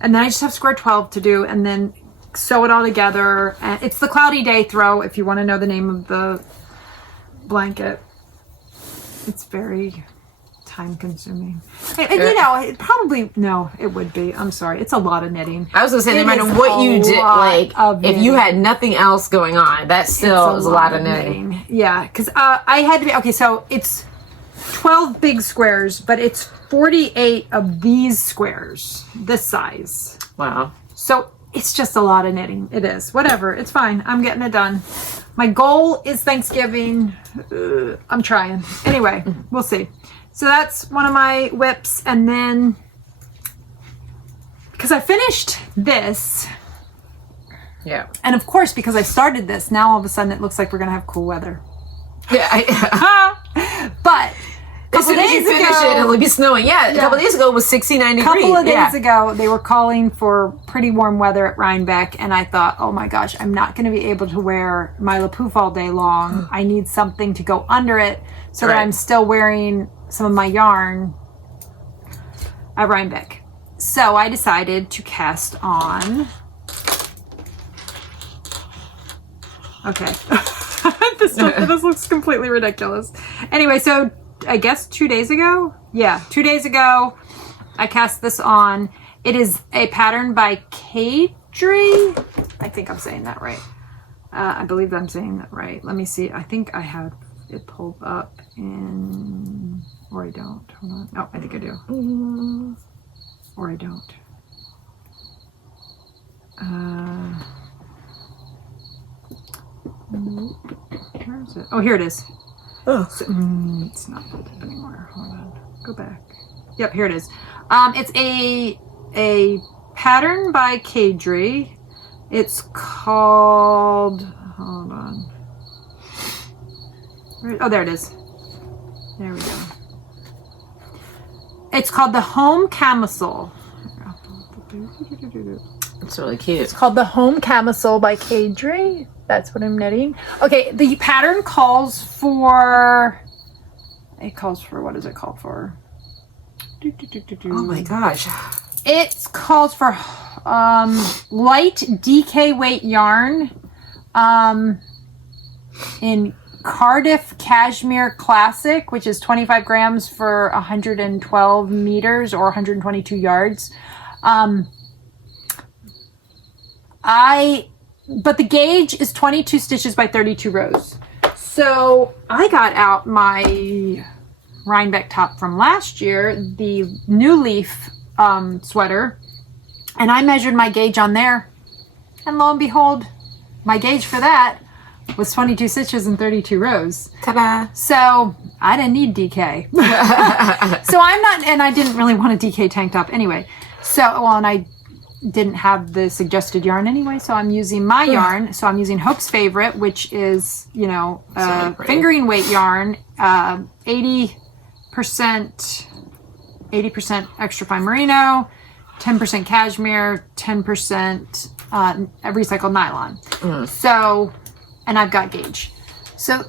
And then I just have square 12 to do. And then sew it all together. And it's the Cloudy Day throw, if you want to know the name of the blanket. It's very time consuming. And you know, it probably, no, it would be. I'm sorry. It's a lot of knitting. I was going to say, no matter what you did, like, if you had nothing else going on, that still is a lot of knitting. Yeah, because I had to be, okay, so it's 12 big squares, but it's 48 of these squares, this size. Wow. So it's just a lot of knitting. It is. Whatever. It's fine. I'm getting it done. My goal is Thanksgiving. I'm trying. Anyway, we'll see. So that's one of my whips. And then, because I finished this. Yeah. And of course, because I started this, now all of a sudden it looks like we're going to have cool weather. Yeah. But as soon as you finish it, it'll be snowing. Yeah, a couple days ago it was 69 degrees. A couple of days ago, they were calling for pretty warm weather at Rhinebeck, and I thought, oh my gosh, I'm not going to be able to wear my Pouf all day long. I need something to go under it so that I'm still wearing some of my yarn at Rhinebeck. So I decided to cast on... Okay. This looks completely ridiculous. Anyway, so... I guess 2 days ago? Yeah, 2 days ago, I cast this on. It is a pattern by Kadri. I think I'm saying that right. I believe I'm saying that right. Let me see. I think I have it pulled up in... Or I don't. Hold on. Oh, I think I do. Or I don't. Nope. Where's is it? Oh, here it is. Oh. So, it's not pulled up anymore. Hold on. Go back. Yep, here it is. It's a pattern by Kadri. It's called, hold on. Oh, there it is. There we go. It's called the Home Camisole. It's really cute. It's called the Home Camisole by Kadri. That's what I'm knitting. Okay, the pattern calls for, what does it call for? Oh my gosh. It calls for light DK weight yarn in Cardiff Cashmere Classic, which is 25 grams for 112 meters or 122 yards. But the gauge is 22 stitches by 32 rows. So I got out my Rhinebeck top from last year, the New Leaf sweater, and I measured my gauge on there. And lo and behold, my gauge for that was 22 stitches and 32 rows. Ta-da! So I didn't need DK. So I'm not, and I didn't really want a DK tank top anyway. So, well, and I didn't have the suggested yarn anyway, so I'm using my yarn. So I'm using Hope's Favorite, which is, you know, fingering weight yarn, 80% extra fine merino, 10% cashmere, 10% recycled nylon. So, and I've got gauge. So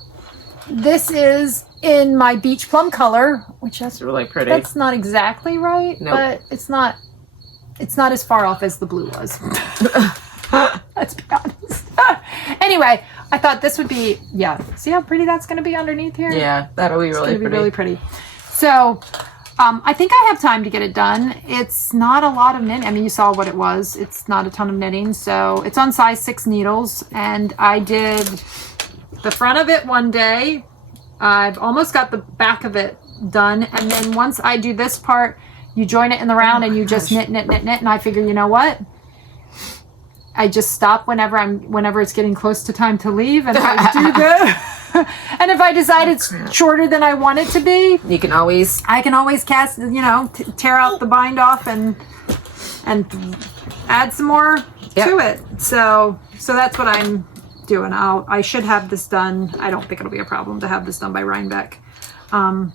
this is in my beach plum color, which That's really pretty. that's not exactly right, Nope. but it's not as far off as the blue was. Let's be honest. Anyway, I thought this would be, see how pretty that's going to be underneath here? Yeah, that'll be really It's going to pretty. be really pretty. So, I think I have time to get it done. It's not a lot of knitting. I mean, you saw what it was. It's not a ton of knitting. So it's on size 6 needles. And I did the front of it one day. I've almost got the back of it done. And then once I do this part, you join it in the round and you just knit. And I figure, you know what? I just stop whenever it's getting close to time to leave. And I do that. And if I decide it's shorter than I want it to be, I can always cast, tear out the bind off and add some more to it. So that's what I'm doing. I should have this done. I don't think it'll be a problem to have this done by Rhinebeck. So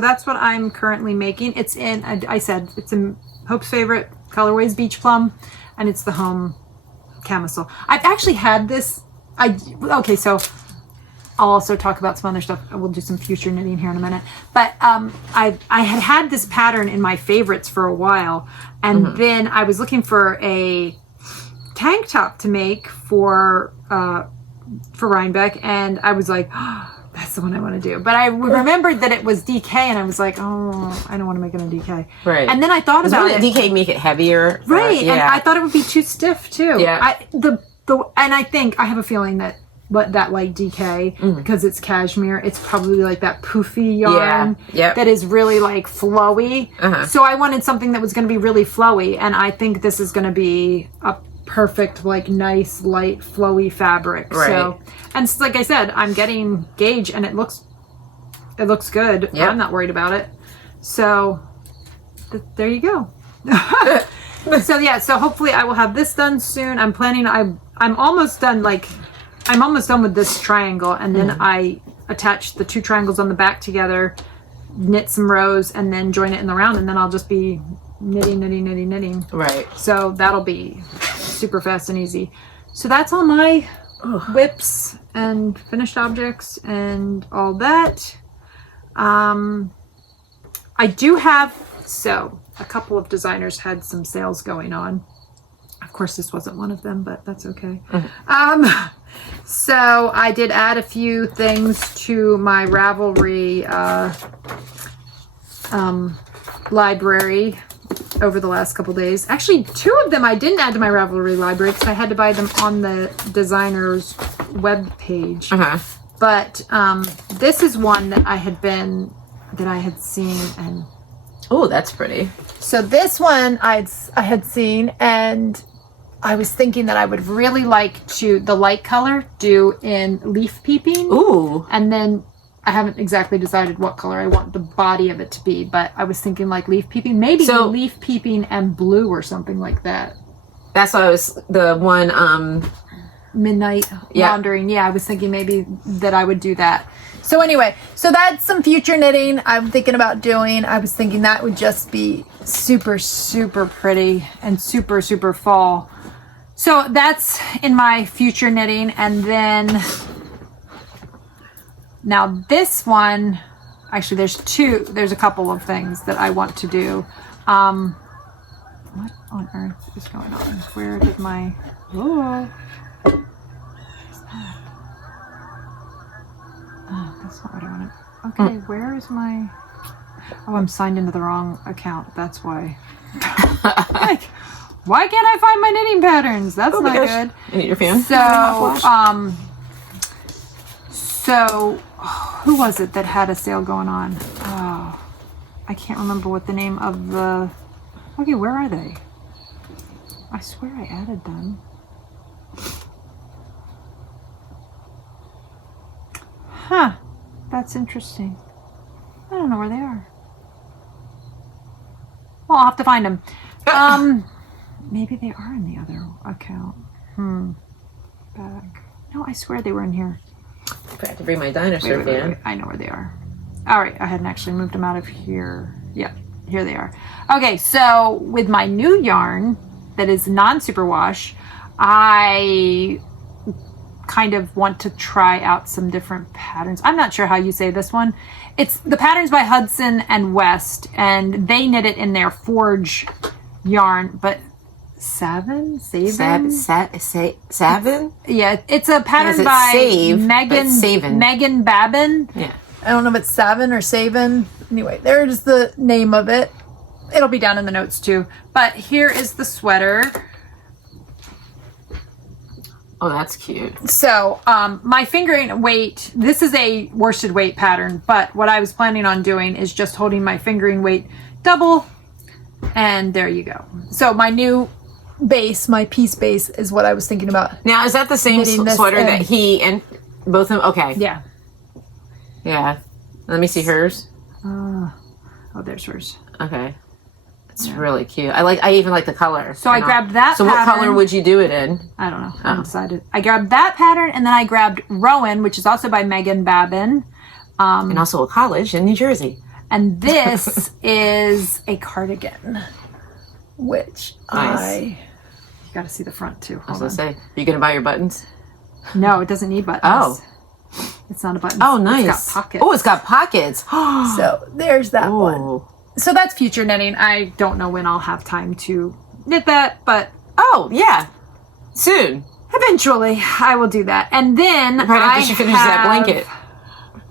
that's what I'm currently making. It's in Hope's Favorite colorways Beach Plum, and it's the Home Camisole. I've actually had this. So I'll also talk about some other stuff. We'll do some future knitting here in a minute. But I had this pattern in my favorites for a while, and then I was looking for a tank top to make for Rhinebeck, and I was like, that's the one I want to do. But I remembered that it was DK, and I was like, oh, I don't want to make it in DK. Right. And then I thought about it. DK make it heavier. Right. And I thought it would be too stiff too. Yeah. And I think I have a feeling that like DK, because it's cashmere, it's probably like that poofy yarn that is really like flowy. So I wanted something that was going to be really flowy, and I think this is going to be a perfect, like, nice, light, flowy fabric. Right. So, and like I said, I'm getting gauge, and it looks good. Yep. I'm not worried about it. So there you go. So hopefully I will have this done soon. I'm planning. I'm almost done. I'm almost done with this triangle, and then I attach the 2 triangles on the back together, knit some rows, and then join it in the round, and then I'll just be knitting. Right. So that'll be super fast and easy. So that's all my whips and finished objects and all that. I do have, a couple of designers had some sales going on. Of course, this wasn't one of them, but that's okay. So I did add a few things to my Ravelry library over the last couple days. Actually, 2 of them I didn't add to my Ravelry library because I had to buy them on the designer's web page. But this is one that I had seen, and oh, that's pretty. so this one I had seen, and I was thinking that I would really like to, the light color, do in leaf peeping. Ooh. And then I haven't exactly decided what color I want the body of it to be, but I was thinking like leaf peeping, maybe leaf peeping and blue or something like that. That's why I was the one, Midnight Wandering. Yeah, I was thinking maybe that I would do that. So anyway, so that's some future knitting I'm thinking about doing. I was thinking that would just be super, super pretty and super, super fall. So that's in my future knitting. And then now this one, actually there's a couple of things that I want to do. What on earth is going on? Where did my, oh, that's not what I wanted. Okay, where is my... Oh, I'm signed into the wrong account. That's why. Like, why can't I find my knitting patterns? That's not good. You need your fan? So, who was it that had a sale going on? Oh, I can't remember what the name of the... Okay, where are they? I swear I added them. Huh. That's interesting. I don't know where they are. Well, I'll have to find them. Maybe they are in the other account. Back. No, I swear they were in here. I have to bring my dinosaur fan. Wait. I know where they are. All right, I hadn't actually moved them out of here. Yeah, here they are. Okay, so with my new yarn that is non-superwash, I kind of want to try out some different patterns. I'm not sure how you say this one. It's the Patterns by Hudson and West, and they knit it in their Forge yarn, but Savin? Yeah, it's a pattern by Megan Babin. Yeah. I don't know if it's Savin or Savin. Anyway, there's the name of it. It'll be down in the notes too. But here is the sweater. Oh, that's cute. So, my fingering weight, this is a worsted weight pattern, but what I was planning on doing is just holding my fingering weight double, and there you go. So my new base, my piece base, is what I was thinking about. Now, is that the same sweater that he and both of them? Okay. Yeah. Yeah. Let me see hers. Oh, there's hers. Okay. It's really cute. I even like the color. So I grabbed that So pattern. what color would you do it in? I don't know. I haven't decided. I grabbed that pattern, and then I grabbed Rowan, which is also by Megan Babin. And also a college in New Jersey. And this is a cardigan, which you got to see the front too. I was going to say, are you going to buy your buttons? No, it doesn't need buttons. Oh. It's not a button. Oh, nice. It's got pockets. Oh, it's got pockets. So there's that one. So that's future knitting. I don't know when I'll have time to knit that, but... Oh, yeah. Soon. Eventually, I will do that. And then right after she finishes that blanket.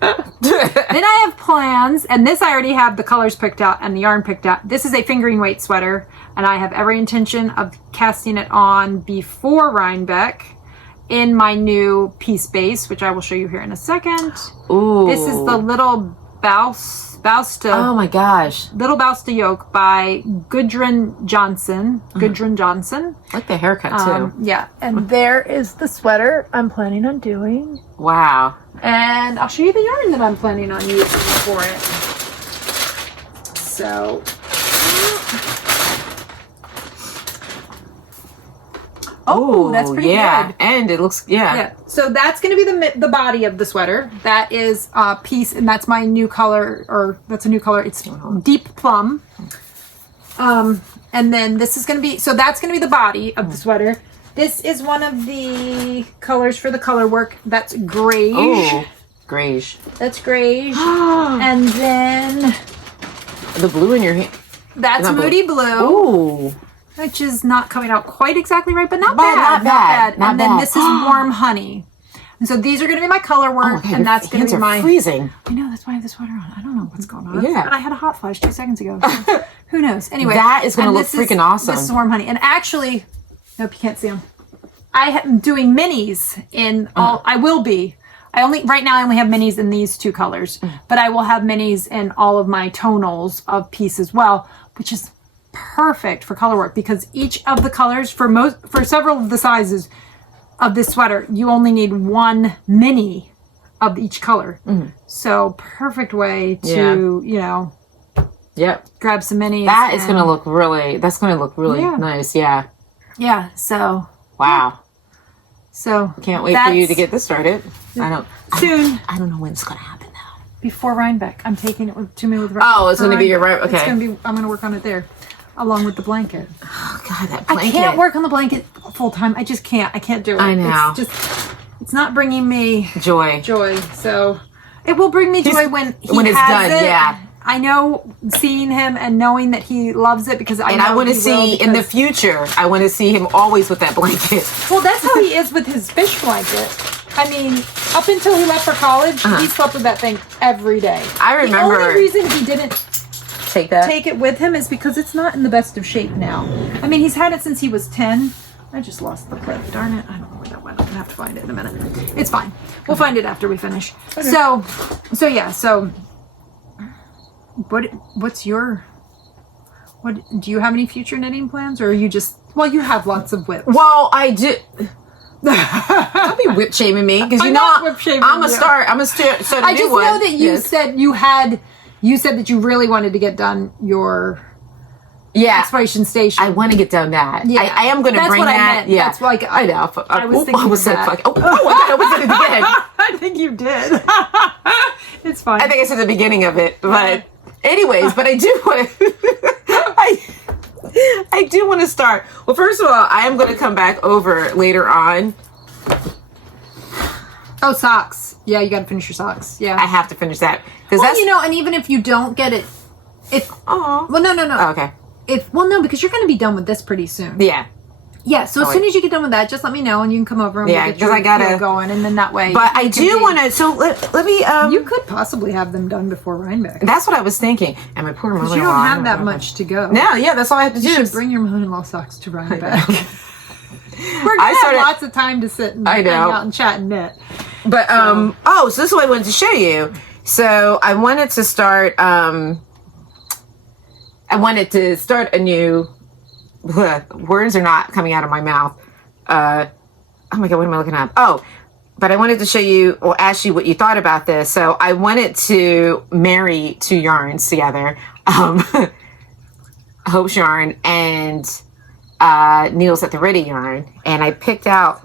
Then I have plans, and this I already have the colors picked out and the yarn picked out. This is a fingering weight sweater, and I have every intention of casting it on before Rhinebeck in my new piece base, which I will show you here in a second. Ooh. This is the little Bausta. Oh my gosh. Little Bausta yoke by Gudrun Johnson. I like the haircut too. Yeah, and there is the sweater I'm planning on doing. Wow. And I'll show you the yarn that I'm planning on using for it. So, that's pretty good. And it looks, Yeah. So that's going to be the body of the sweater. That is a piece, and that's my new color, or that's a new color. It's deep plum. And then this is going to be, so that's going to be the body of the sweater. This is one of the colors for the color work. That's greige. Oh, greige. That's greige. And then the blue in your hand. That's Moody Blue. Ooh. Which is not coming out quite exactly right, but not bad. And then this is Warm Honey. And so these are going to be my color work, and that's going to be my... freezing. I know, that's why I have the sweater on. I don't know what's going on. Yeah. But I had a hot flash 2 seconds ago. So who knows? Anyway. That is going to look freaking awesome. This is Warm Honey. And actually, nope, you can't see them. I am doing minis in all... I will be. Right now I only have minis in these two colors, but I will have minis in all of my tonals of piece as well, which is perfect for color work because each of the colors for several of the sizes of this sweater, you only need one mini of each color. So perfect way to, you know, grab some minis. That's going to look really nice. Yeah. Yeah. So. Wow. So. Can't wait for you to get this started. Soon. I don't know when it's going to happen though. Before Rhinebeck. I'm taking it to me with Rhinebeck. Oh, it's going to be your right. Okay. It's going to be, I'm going to work on it there along with the blanket. Oh God, that blanket. I can't work on the blanket full time. I just can't. I can't do it. I know. It's not bringing me joy. So it will bring me joy when it's done. Yeah. I know seeing him and knowing that he loves it because I want to see in the future. I want to see him always with that blanket. Well, that's how he is with his fish blanket. I mean, up until he left for college, he slept with that thing every day. I remember. The only reason he didn't take it with him is because it's not in the best of shape now. I mean, he's had it since he was 10. I just lost the clip. Darn it. I don't know where that went. I'm going to have to find it in a minute. It's fine. We'll find it after we finish. Okay. So yeah. So what's your... do you have any future knitting plans, or are you just... Well, you have lots of whips. Well, I do... Don't be whip shaming me, because you know I'm gonna start a new one. I just know that you said you said that you really wanted to get done your exploration station. I want to get done that. Yeah. I am going to bring that. I meant. Yeah, that's like I know. I was thinking of that. Oh, I almost said it again. I think you did. It's fine. I think I said the beginning of it, but anyways, but I do want to. I do want to start. Well, first of all, I am going to come back over later on. Oh, socks. Yeah, you got to finish your socks. Yeah, I have to finish that because that's and even if you don't get it, no. Oh, okay. Because you're going to be done with this pretty soon. Yeah. Yeah, so as soon as you get done with that, just let me know and you can come over and we'll get your reel going, and then that way. But I do want to. So let me. You could possibly have them done before Rhinebeck. That's what I was thinking. And my poor mother-in-law. You don't have that much to go. No, yeah, that's all I have to do. You should bring your mother-in-law socks to Rhinebeck. We're gonna have lots of time to sit and hang out and chat and knit. But so this is what I wanted to show you. So I wanted to start. I wanted to start a new. Words are not coming out of my mouth. Oh my god, what am I looking at? Oh, but I wanted to show you or ask you what you thought about this. So I wanted to marry two yarns together, Hope's yarn and Needles at the Ready yarn, and I picked out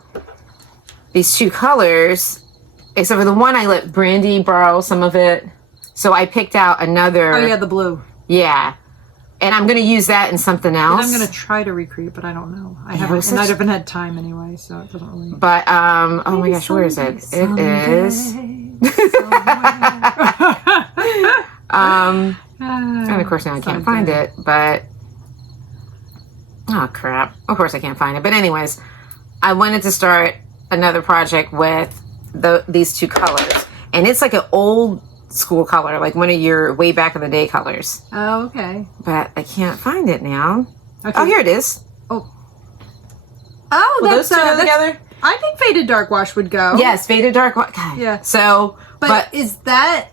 these two colors. Except for the one, I let Brandy borrow some of it, so I picked out another. Oh yeah, the blue. Yeah. And I'm going to use that in something else. And I'm going to try to recreate, but I don't know. I haven't had time anyway, so it doesn't really... But, oh my gosh, where is it? It is... and of course now I can't find it, but... Oh, crap. Of course I can't find it. But anyways, I wanted to start another project with these two colors. And it's like an old... school color, like one of your way back in the day colors. Oh, okay. But I can't find it now. Okay. Oh, here it is. Oh, will those two go together? I think Faded Dark Wash would go. Yes, Faded Dark Wash. Yeah. So, but is that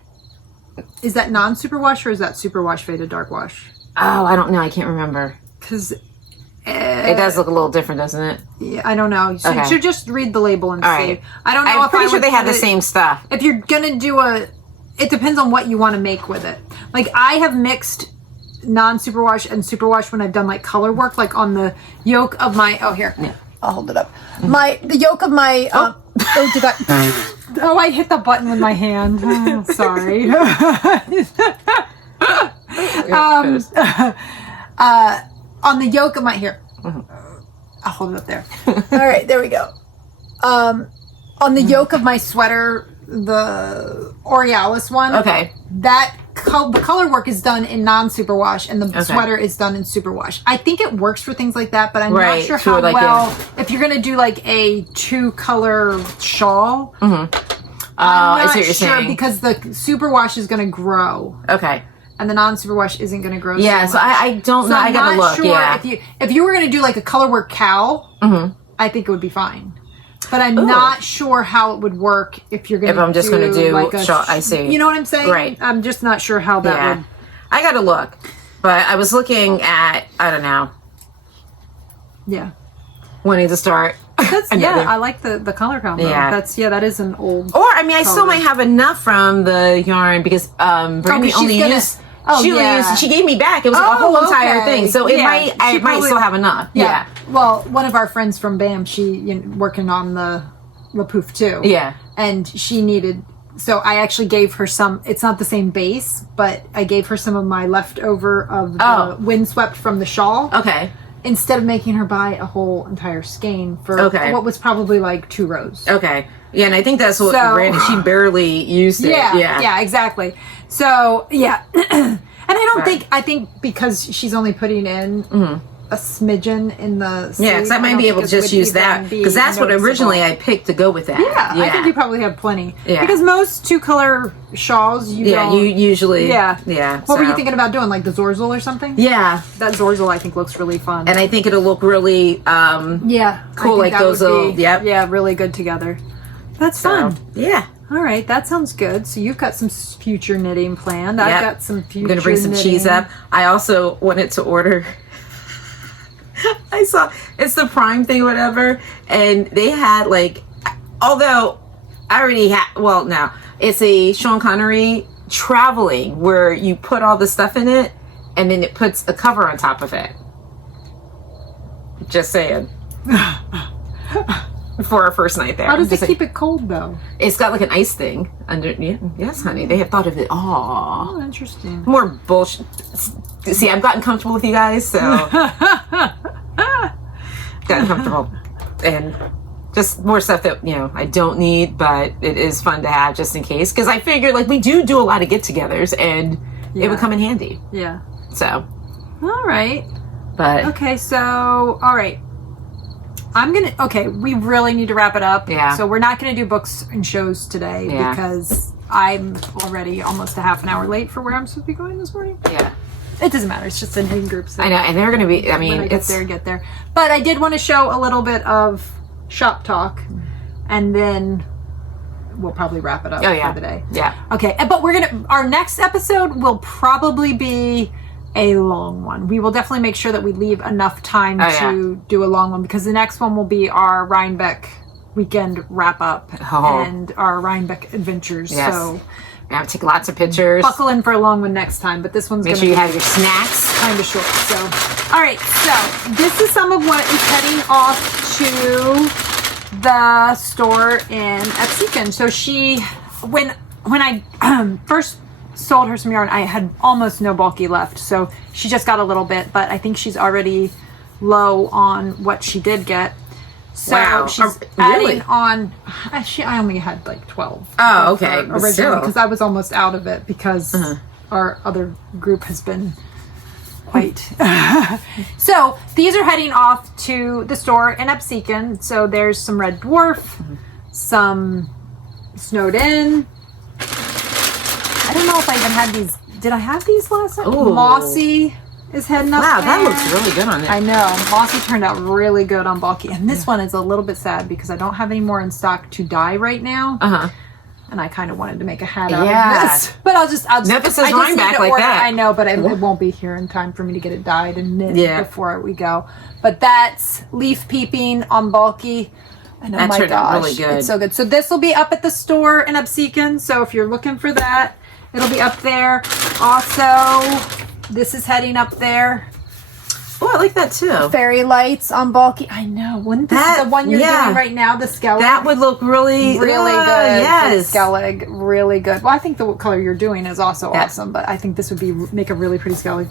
non-superwash or is that superwash Faded Dark Wash? Oh, I don't know. I can't remember. Because it does look a little different, doesn't it? Yeah, I don't know. So you should just read the label and see. Right. I don't know. I'm pretty sure they have the same stuff. If you're gonna do it depends on what you want to make with it. Like I have mixed non-superwash and superwash when I've done like color work, like on the yoke of my. Oh, here, I'll hold it up. The yoke of my. Did I? Oh, I hit the button with my hand. Oh, sorry. On the yoke of my I'll hold it up there. All right, there we go. On the yoke of my sweater, the Aurealis one. Okay. That the color work is done in non-superwash, and the sweater is done in superwash. I think it works for things like that, but I'm not sure how well. If you're gonna do like a 2-color shawl, I'm not sure because the superwash is gonna grow. Okay. And the non-superwash isn't going to grow. Yeah, so I don't know. I gotta look. Sure if you were going to do like a color work cowl, I think it would be fine. But I'm not sure how it would work if you're going to. If I'm just going to do like a shawl. I see. You know what I'm saying? Right. I'm just not sure how that would. I got to look. But I was looking at, I don't know, Yeah. wanting to start. That's, yeah, I like the color combo. Yeah. That is an old. Or, I mean, I still might have enough from the yarn because Brittany only used. She gave me back. It was a whole entire thing, so I might still have enough. Yeah. Well, one of our friends from BAM, working on the Pouf too. Yeah. And she needed. So I actually gave her some. It's not the same base, but I gave her some of my leftover of the windswept from the shawl. Okay. Instead of making her buy a whole entire skein for what was probably like 2 rows. Okay. Yeah, and I think that's what Brandy, she barely used it. Yeah, exactly. So, yeah. And I think because she's only putting in a smidgen in the sleeve, because I might be able to just use that. Because that's what originally I picked to go with that. Yeah, I think you probably have plenty. Yeah. Because most 2-color shawls, you usually. Yeah. What were you thinking about doing? Like the Zorzel or something? Yeah. That Zorzel I think looks really fun. And I think it'll look really cool, like those little, Yeah, really good together. That's fun. Yeah. All right, that sounds good. So you've got some future knitting planned. Yep. I've got some future I'm going to bring some cheese up. I also wanted to order... I saw it's the Prime thing, whatever, and they had like, although I already had, well, no, it's a Sean Connery traveling where you put all the stuff in it and then it puts a cover on top of it. Just saying. For our first night there. How does it keep it cold though? It's got like an ice thing under. Yeah, yes, honey. They have thought of it. Oh, interesting. More bullshit. See, I've gotten comfortable with you guys, so gotten comfortable, and just more stuff that I don't need, but it is fun to have just in case. Because I figured like we do a lot of get-togethers, and it would come in handy. Yeah. So. All right. But okay, so all right. We really need to wrap it up. Yeah. So we're not going to do books and shows today because I'm already almost a half an hour late for where I'm supposed to be going this morning. Yeah. It doesn't matter. It's just a knitting group. So I know, and they're going to be, I mean, when I get there. But I did want to show a little bit of shop talk, and then we'll probably wrap it up for the day. Yeah. Okay, but our next episode will probably be a long one. We will definitely make sure that we leave enough time to do a long one, because the next one will be our Rhinebeck weekend wrap up and our Rhinebeck adventures. Yes. So we have to take lots of pictures. Buckle in for a long one next time, but this one's make sure you have your snacks. Kind of short. So, all right. So this is some of what is heading off to the store in Epsican. So when I first sold her some yarn, I had almost no bulky left, so she just got a little bit, but I think she's already low on what she did get. So she's adding on. I only had like 12. Oh, okay. Originally, because I was almost out of it because our other group has been quite. So these are heading off to the store in Epsican. So there's some Red Dwarf, some Snowed In. I don't know if I even had these. Did I have these last time? Ooh. Mossy is heading up Wow, there. that looks really good on it. I know. Mossy turned out really good on bulky. And this one is a little bit sad because I don't have any more in stock to dye right now. And I kind of wanted to make a hat out of this. But I'll just Memphis is Rhinebeck like that. I know, but it won't be here in time for me to get it dyed and knit before we go. But that's leaf peeping on bulky. And oh my gosh, really good. It's so good. So this will be up at the store in Epsican. So if you're looking for that, it'll be up there. Also, this is heading up there. Oh, I like that too. Fairy lights on bulky. I know. Wouldn't this the one you're doing right now, the Skellig? That would look really good. Yes. Skellig, really good. Well, I think the color you're doing is also awesome, but I think this would make a really pretty Skellig.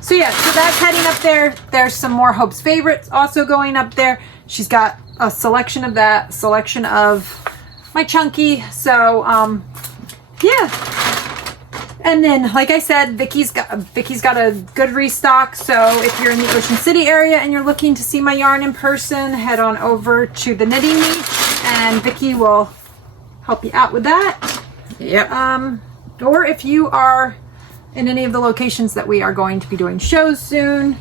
So yeah, so that's heading up there. There's some more Hope's Favorites also going up there. She's got a selection of that, selection of my Chunky. So yeah. And then, like I said, Vicky's got a good restock. So if you're in the Ocean City area and you're looking to see my yarn in person, head on over to the Knitting Meet, and Vicky will help you out with that. Yep. Or if you are in any of the locations that we are going to be doing shows soon,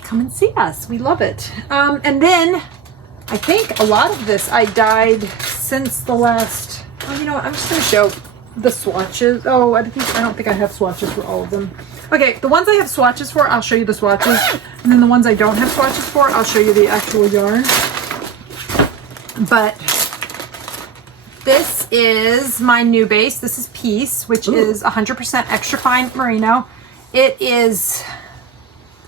come and see us. We love it. And then I think a lot of this I dyed since the last. Oh, you know what? I'm just going to show the swatches. Oh, I don't think I have swatches for all of them. Okay, the ones I have swatches for, I'll show you the swatches. And then the ones I don't have swatches for, I'll show you the actual yarn. But this is my new base. This is Peace, which is 100% extra fine merino. It is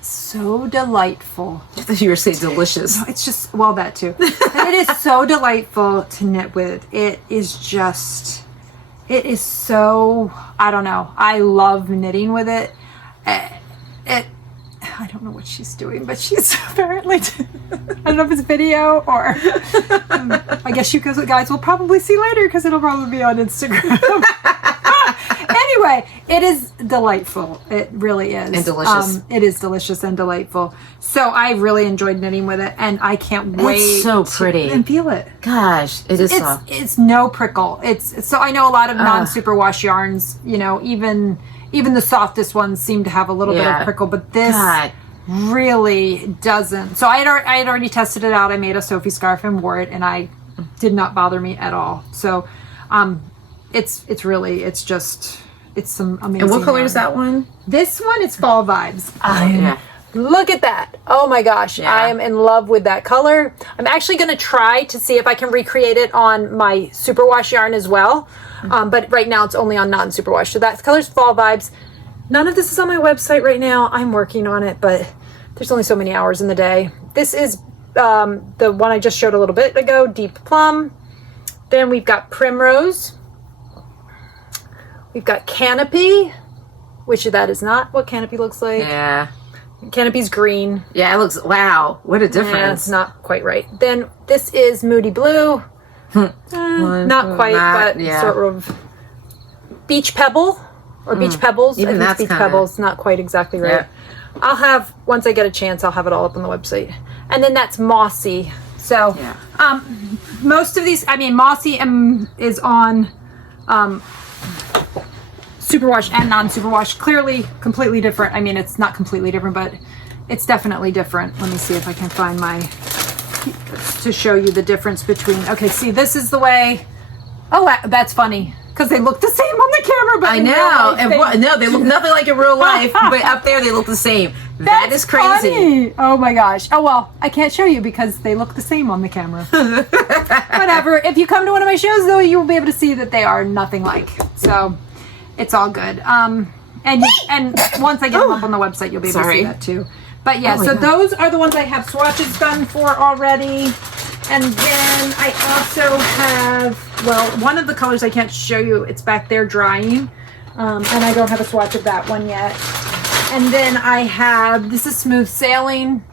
so delightful. I thought you were saying delicious. No, it's just, well, that too. It is so delightful to knit with. It is so, I don't know. I love knitting with it. I don't know what she's doing, but she's apparently, I don't know if it's video or, I guess you guys will probably see later because it'll probably be on Instagram. Anyway, it is delightful. It really is. And delicious. It is delicious and delightful. So I really enjoyed knitting with it, and I can't wait. It's so pretty. And feel it. Gosh, it is soft. It's no prickle. It's so I know a lot of non-superwash yarns, you know, even the softest ones seem to have a little bit of prickle, but this really doesn't. So I had already tested it out. I made a Sophie scarf and wore it, and I did not bother me at all. So it's some amazing. And what color yarn. is that one? This one is Fall Vibes. Yeah. Look at that. Oh my gosh. Yeah. I am in love with that color. I'm actually going to try to see if I can recreate it on my superwash yarn as well. But right now it's only on non-superwash. So that color's Fall Vibes. None of this is on my website right now. I'm working on it, but there's only so many hours in the day. This is the one I just showed a little bit ago, Deep Plum. Then we've got Primrose. We've got Canopy, which that is not what Canopy looks like. Yeah. Canopy's green. Yeah, it looks, wow, what a difference. Yeah, it's not quite right. Then this is Moody Blue. Not quite, but sort of Beach Pebble or Beach Pebbles. Even I think that's it's Beach kinda... Pebbles, not quite exactly right. Yeah. I'll have, once I get a chance, I'll have it all up on the website. And then that's Mossy. So most of these, I mean, Mossy is on superwash and non-superwash. Clearly completely different. I mean, it's not completely different, but it's definitely different. Let me see if I can find to show you the difference between, okay, see, this is the way, oh, that's funny, because they look the same on the camera, but I know, they look nothing like in real life, but up there they look the same. That is crazy. Funny. Oh my gosh. Oh well, I can't show you because they look the same on the camera. Whatever. If you come to one of my shows, though, you will be able to see that they are nothing like. So it's all good. And once I get them up on the website, you'll be able to see that too. But yeah, so those are the ones I have swatches done for already. And then I also have, well, one of the colors I can't show you. It's back there drying. And I don't have a swatch of that one yet. And then I have, this is Smooth Sailing.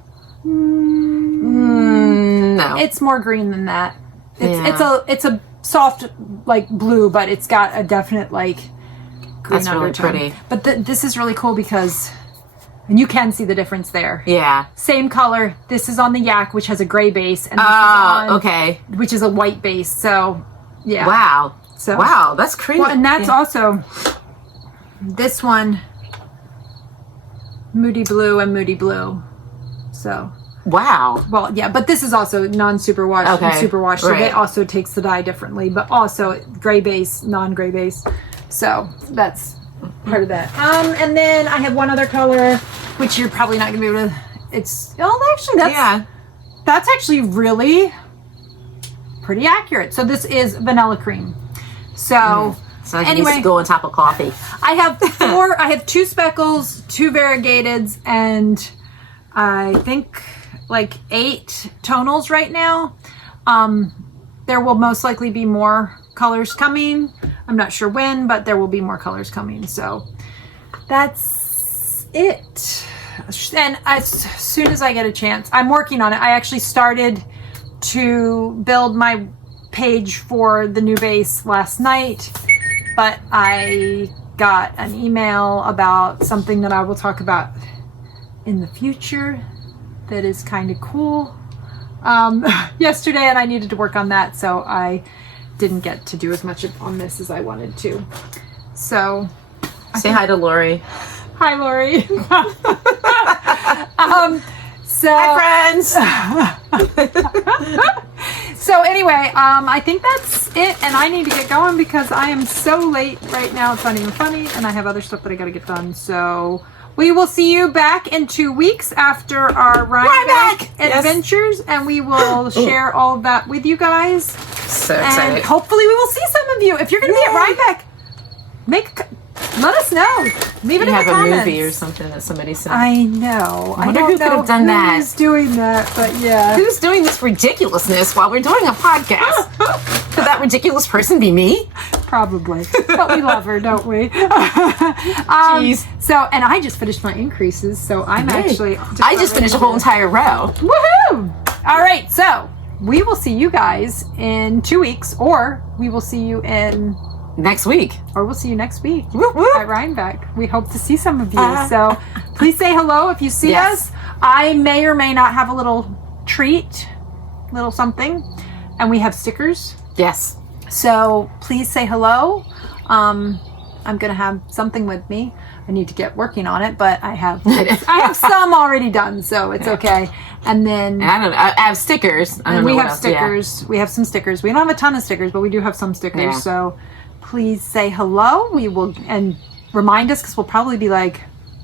No. It's more green than that. It's a soft, like, blue, but it's got a definite, like, green That's undertone. really pretty. But this is really cool because, and you can see the difference there. Yeah. Same color. This is on the Yak, which has a gray base. And this is on, okay. Which is a white base. So, yeah. Wow. So, wow, that's crazy. Well, and that's also, this one, Moody Blue and Moody Blue. So. Wow. Well, yeah, but this is also non-superwash and superwash, so it also takes the dye differently, but also gray base, non-gray base. So that's part of that. And then I have one other color, which you're probably not going to be able to, that's actually really pretty accurate. So this is Vanilla Cream. So So it needs to go on top of coffee. I have I have 2 speckles, 2 variegateds, and I think like 8 tonals right now. There will most likely be more colors coming. I'm not sure when, but there will be more colors coming. So that's it. And as soon as I get a chance, I'm working on it. I actually started to build my page for the new base last night, but I got an email about something that I will talk about in the future that is kind of cool yesterday, and I needed to work on that, so I didn't get to do as much on this as I wanted to. So say hi to Lori. Hi, Lori. Hi, friends. So anyway, I think that's it, and I need to get going because I am so late right now. It's not even funny, and I have other stuff that I got to get done. So we will see you back in 2 weeks after our Rhinebeck adventures, and we will share all of that with you guys. So excited. And hopefully we will see some of you. If you're going to be at Rhinebeck, let us know. Leave it in the comments. Have a movie or something that somebody sent. I know. I wonder who could have done that. Who's doing that? But yeah. Who's doing this ridiculousness while we're doing a podcast? Could that ridiculous person be me? Probably. But we love her, don't we? Jeez. So, and I just finished my increases, so I'm actually... I just finished a whole entire row. Woohoo! All right, so we will see you guys in 2 weeks, or we will see you in... Next week. Or we'll see you next week whoop, whoop. at Rhinebeck. We hope to see some of you. So please say hello if you see us. I may or may not have a little treat, little something. And we have stickers. Yes. So please say hello. I'm going to have something with me. I need to get working on it, but I have some already done, so it's okay. And then I don't know. I have stickers. I don't know we what have else. stickers. We have some stickers. We don't have a ton of stickers, but we do have some stickers. Yeah. So please say hello. We will, and remind us, because we'll probably be like,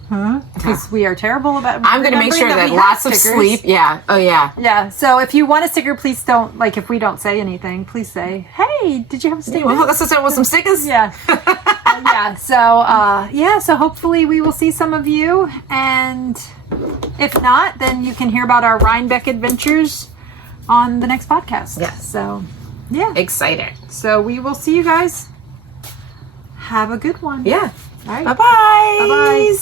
huh? Because we are terrible about I'm going to make sure that lots of sleep. Yeah. Oh, yeah. Yeah. So if you want a sticker, please don't, like, if we don't say anything, please say, hey, did you have a sticker? You want to hook us up with some stickers? Yeah. So hopefully we will see some of you. And if not, then you can hear about our Rhinebeck adventures on the next podcast. Yes. So, yeah. Excited. So we will see you guys. Have a good one. Yeah. All right. Bye-bye. Bye-bye.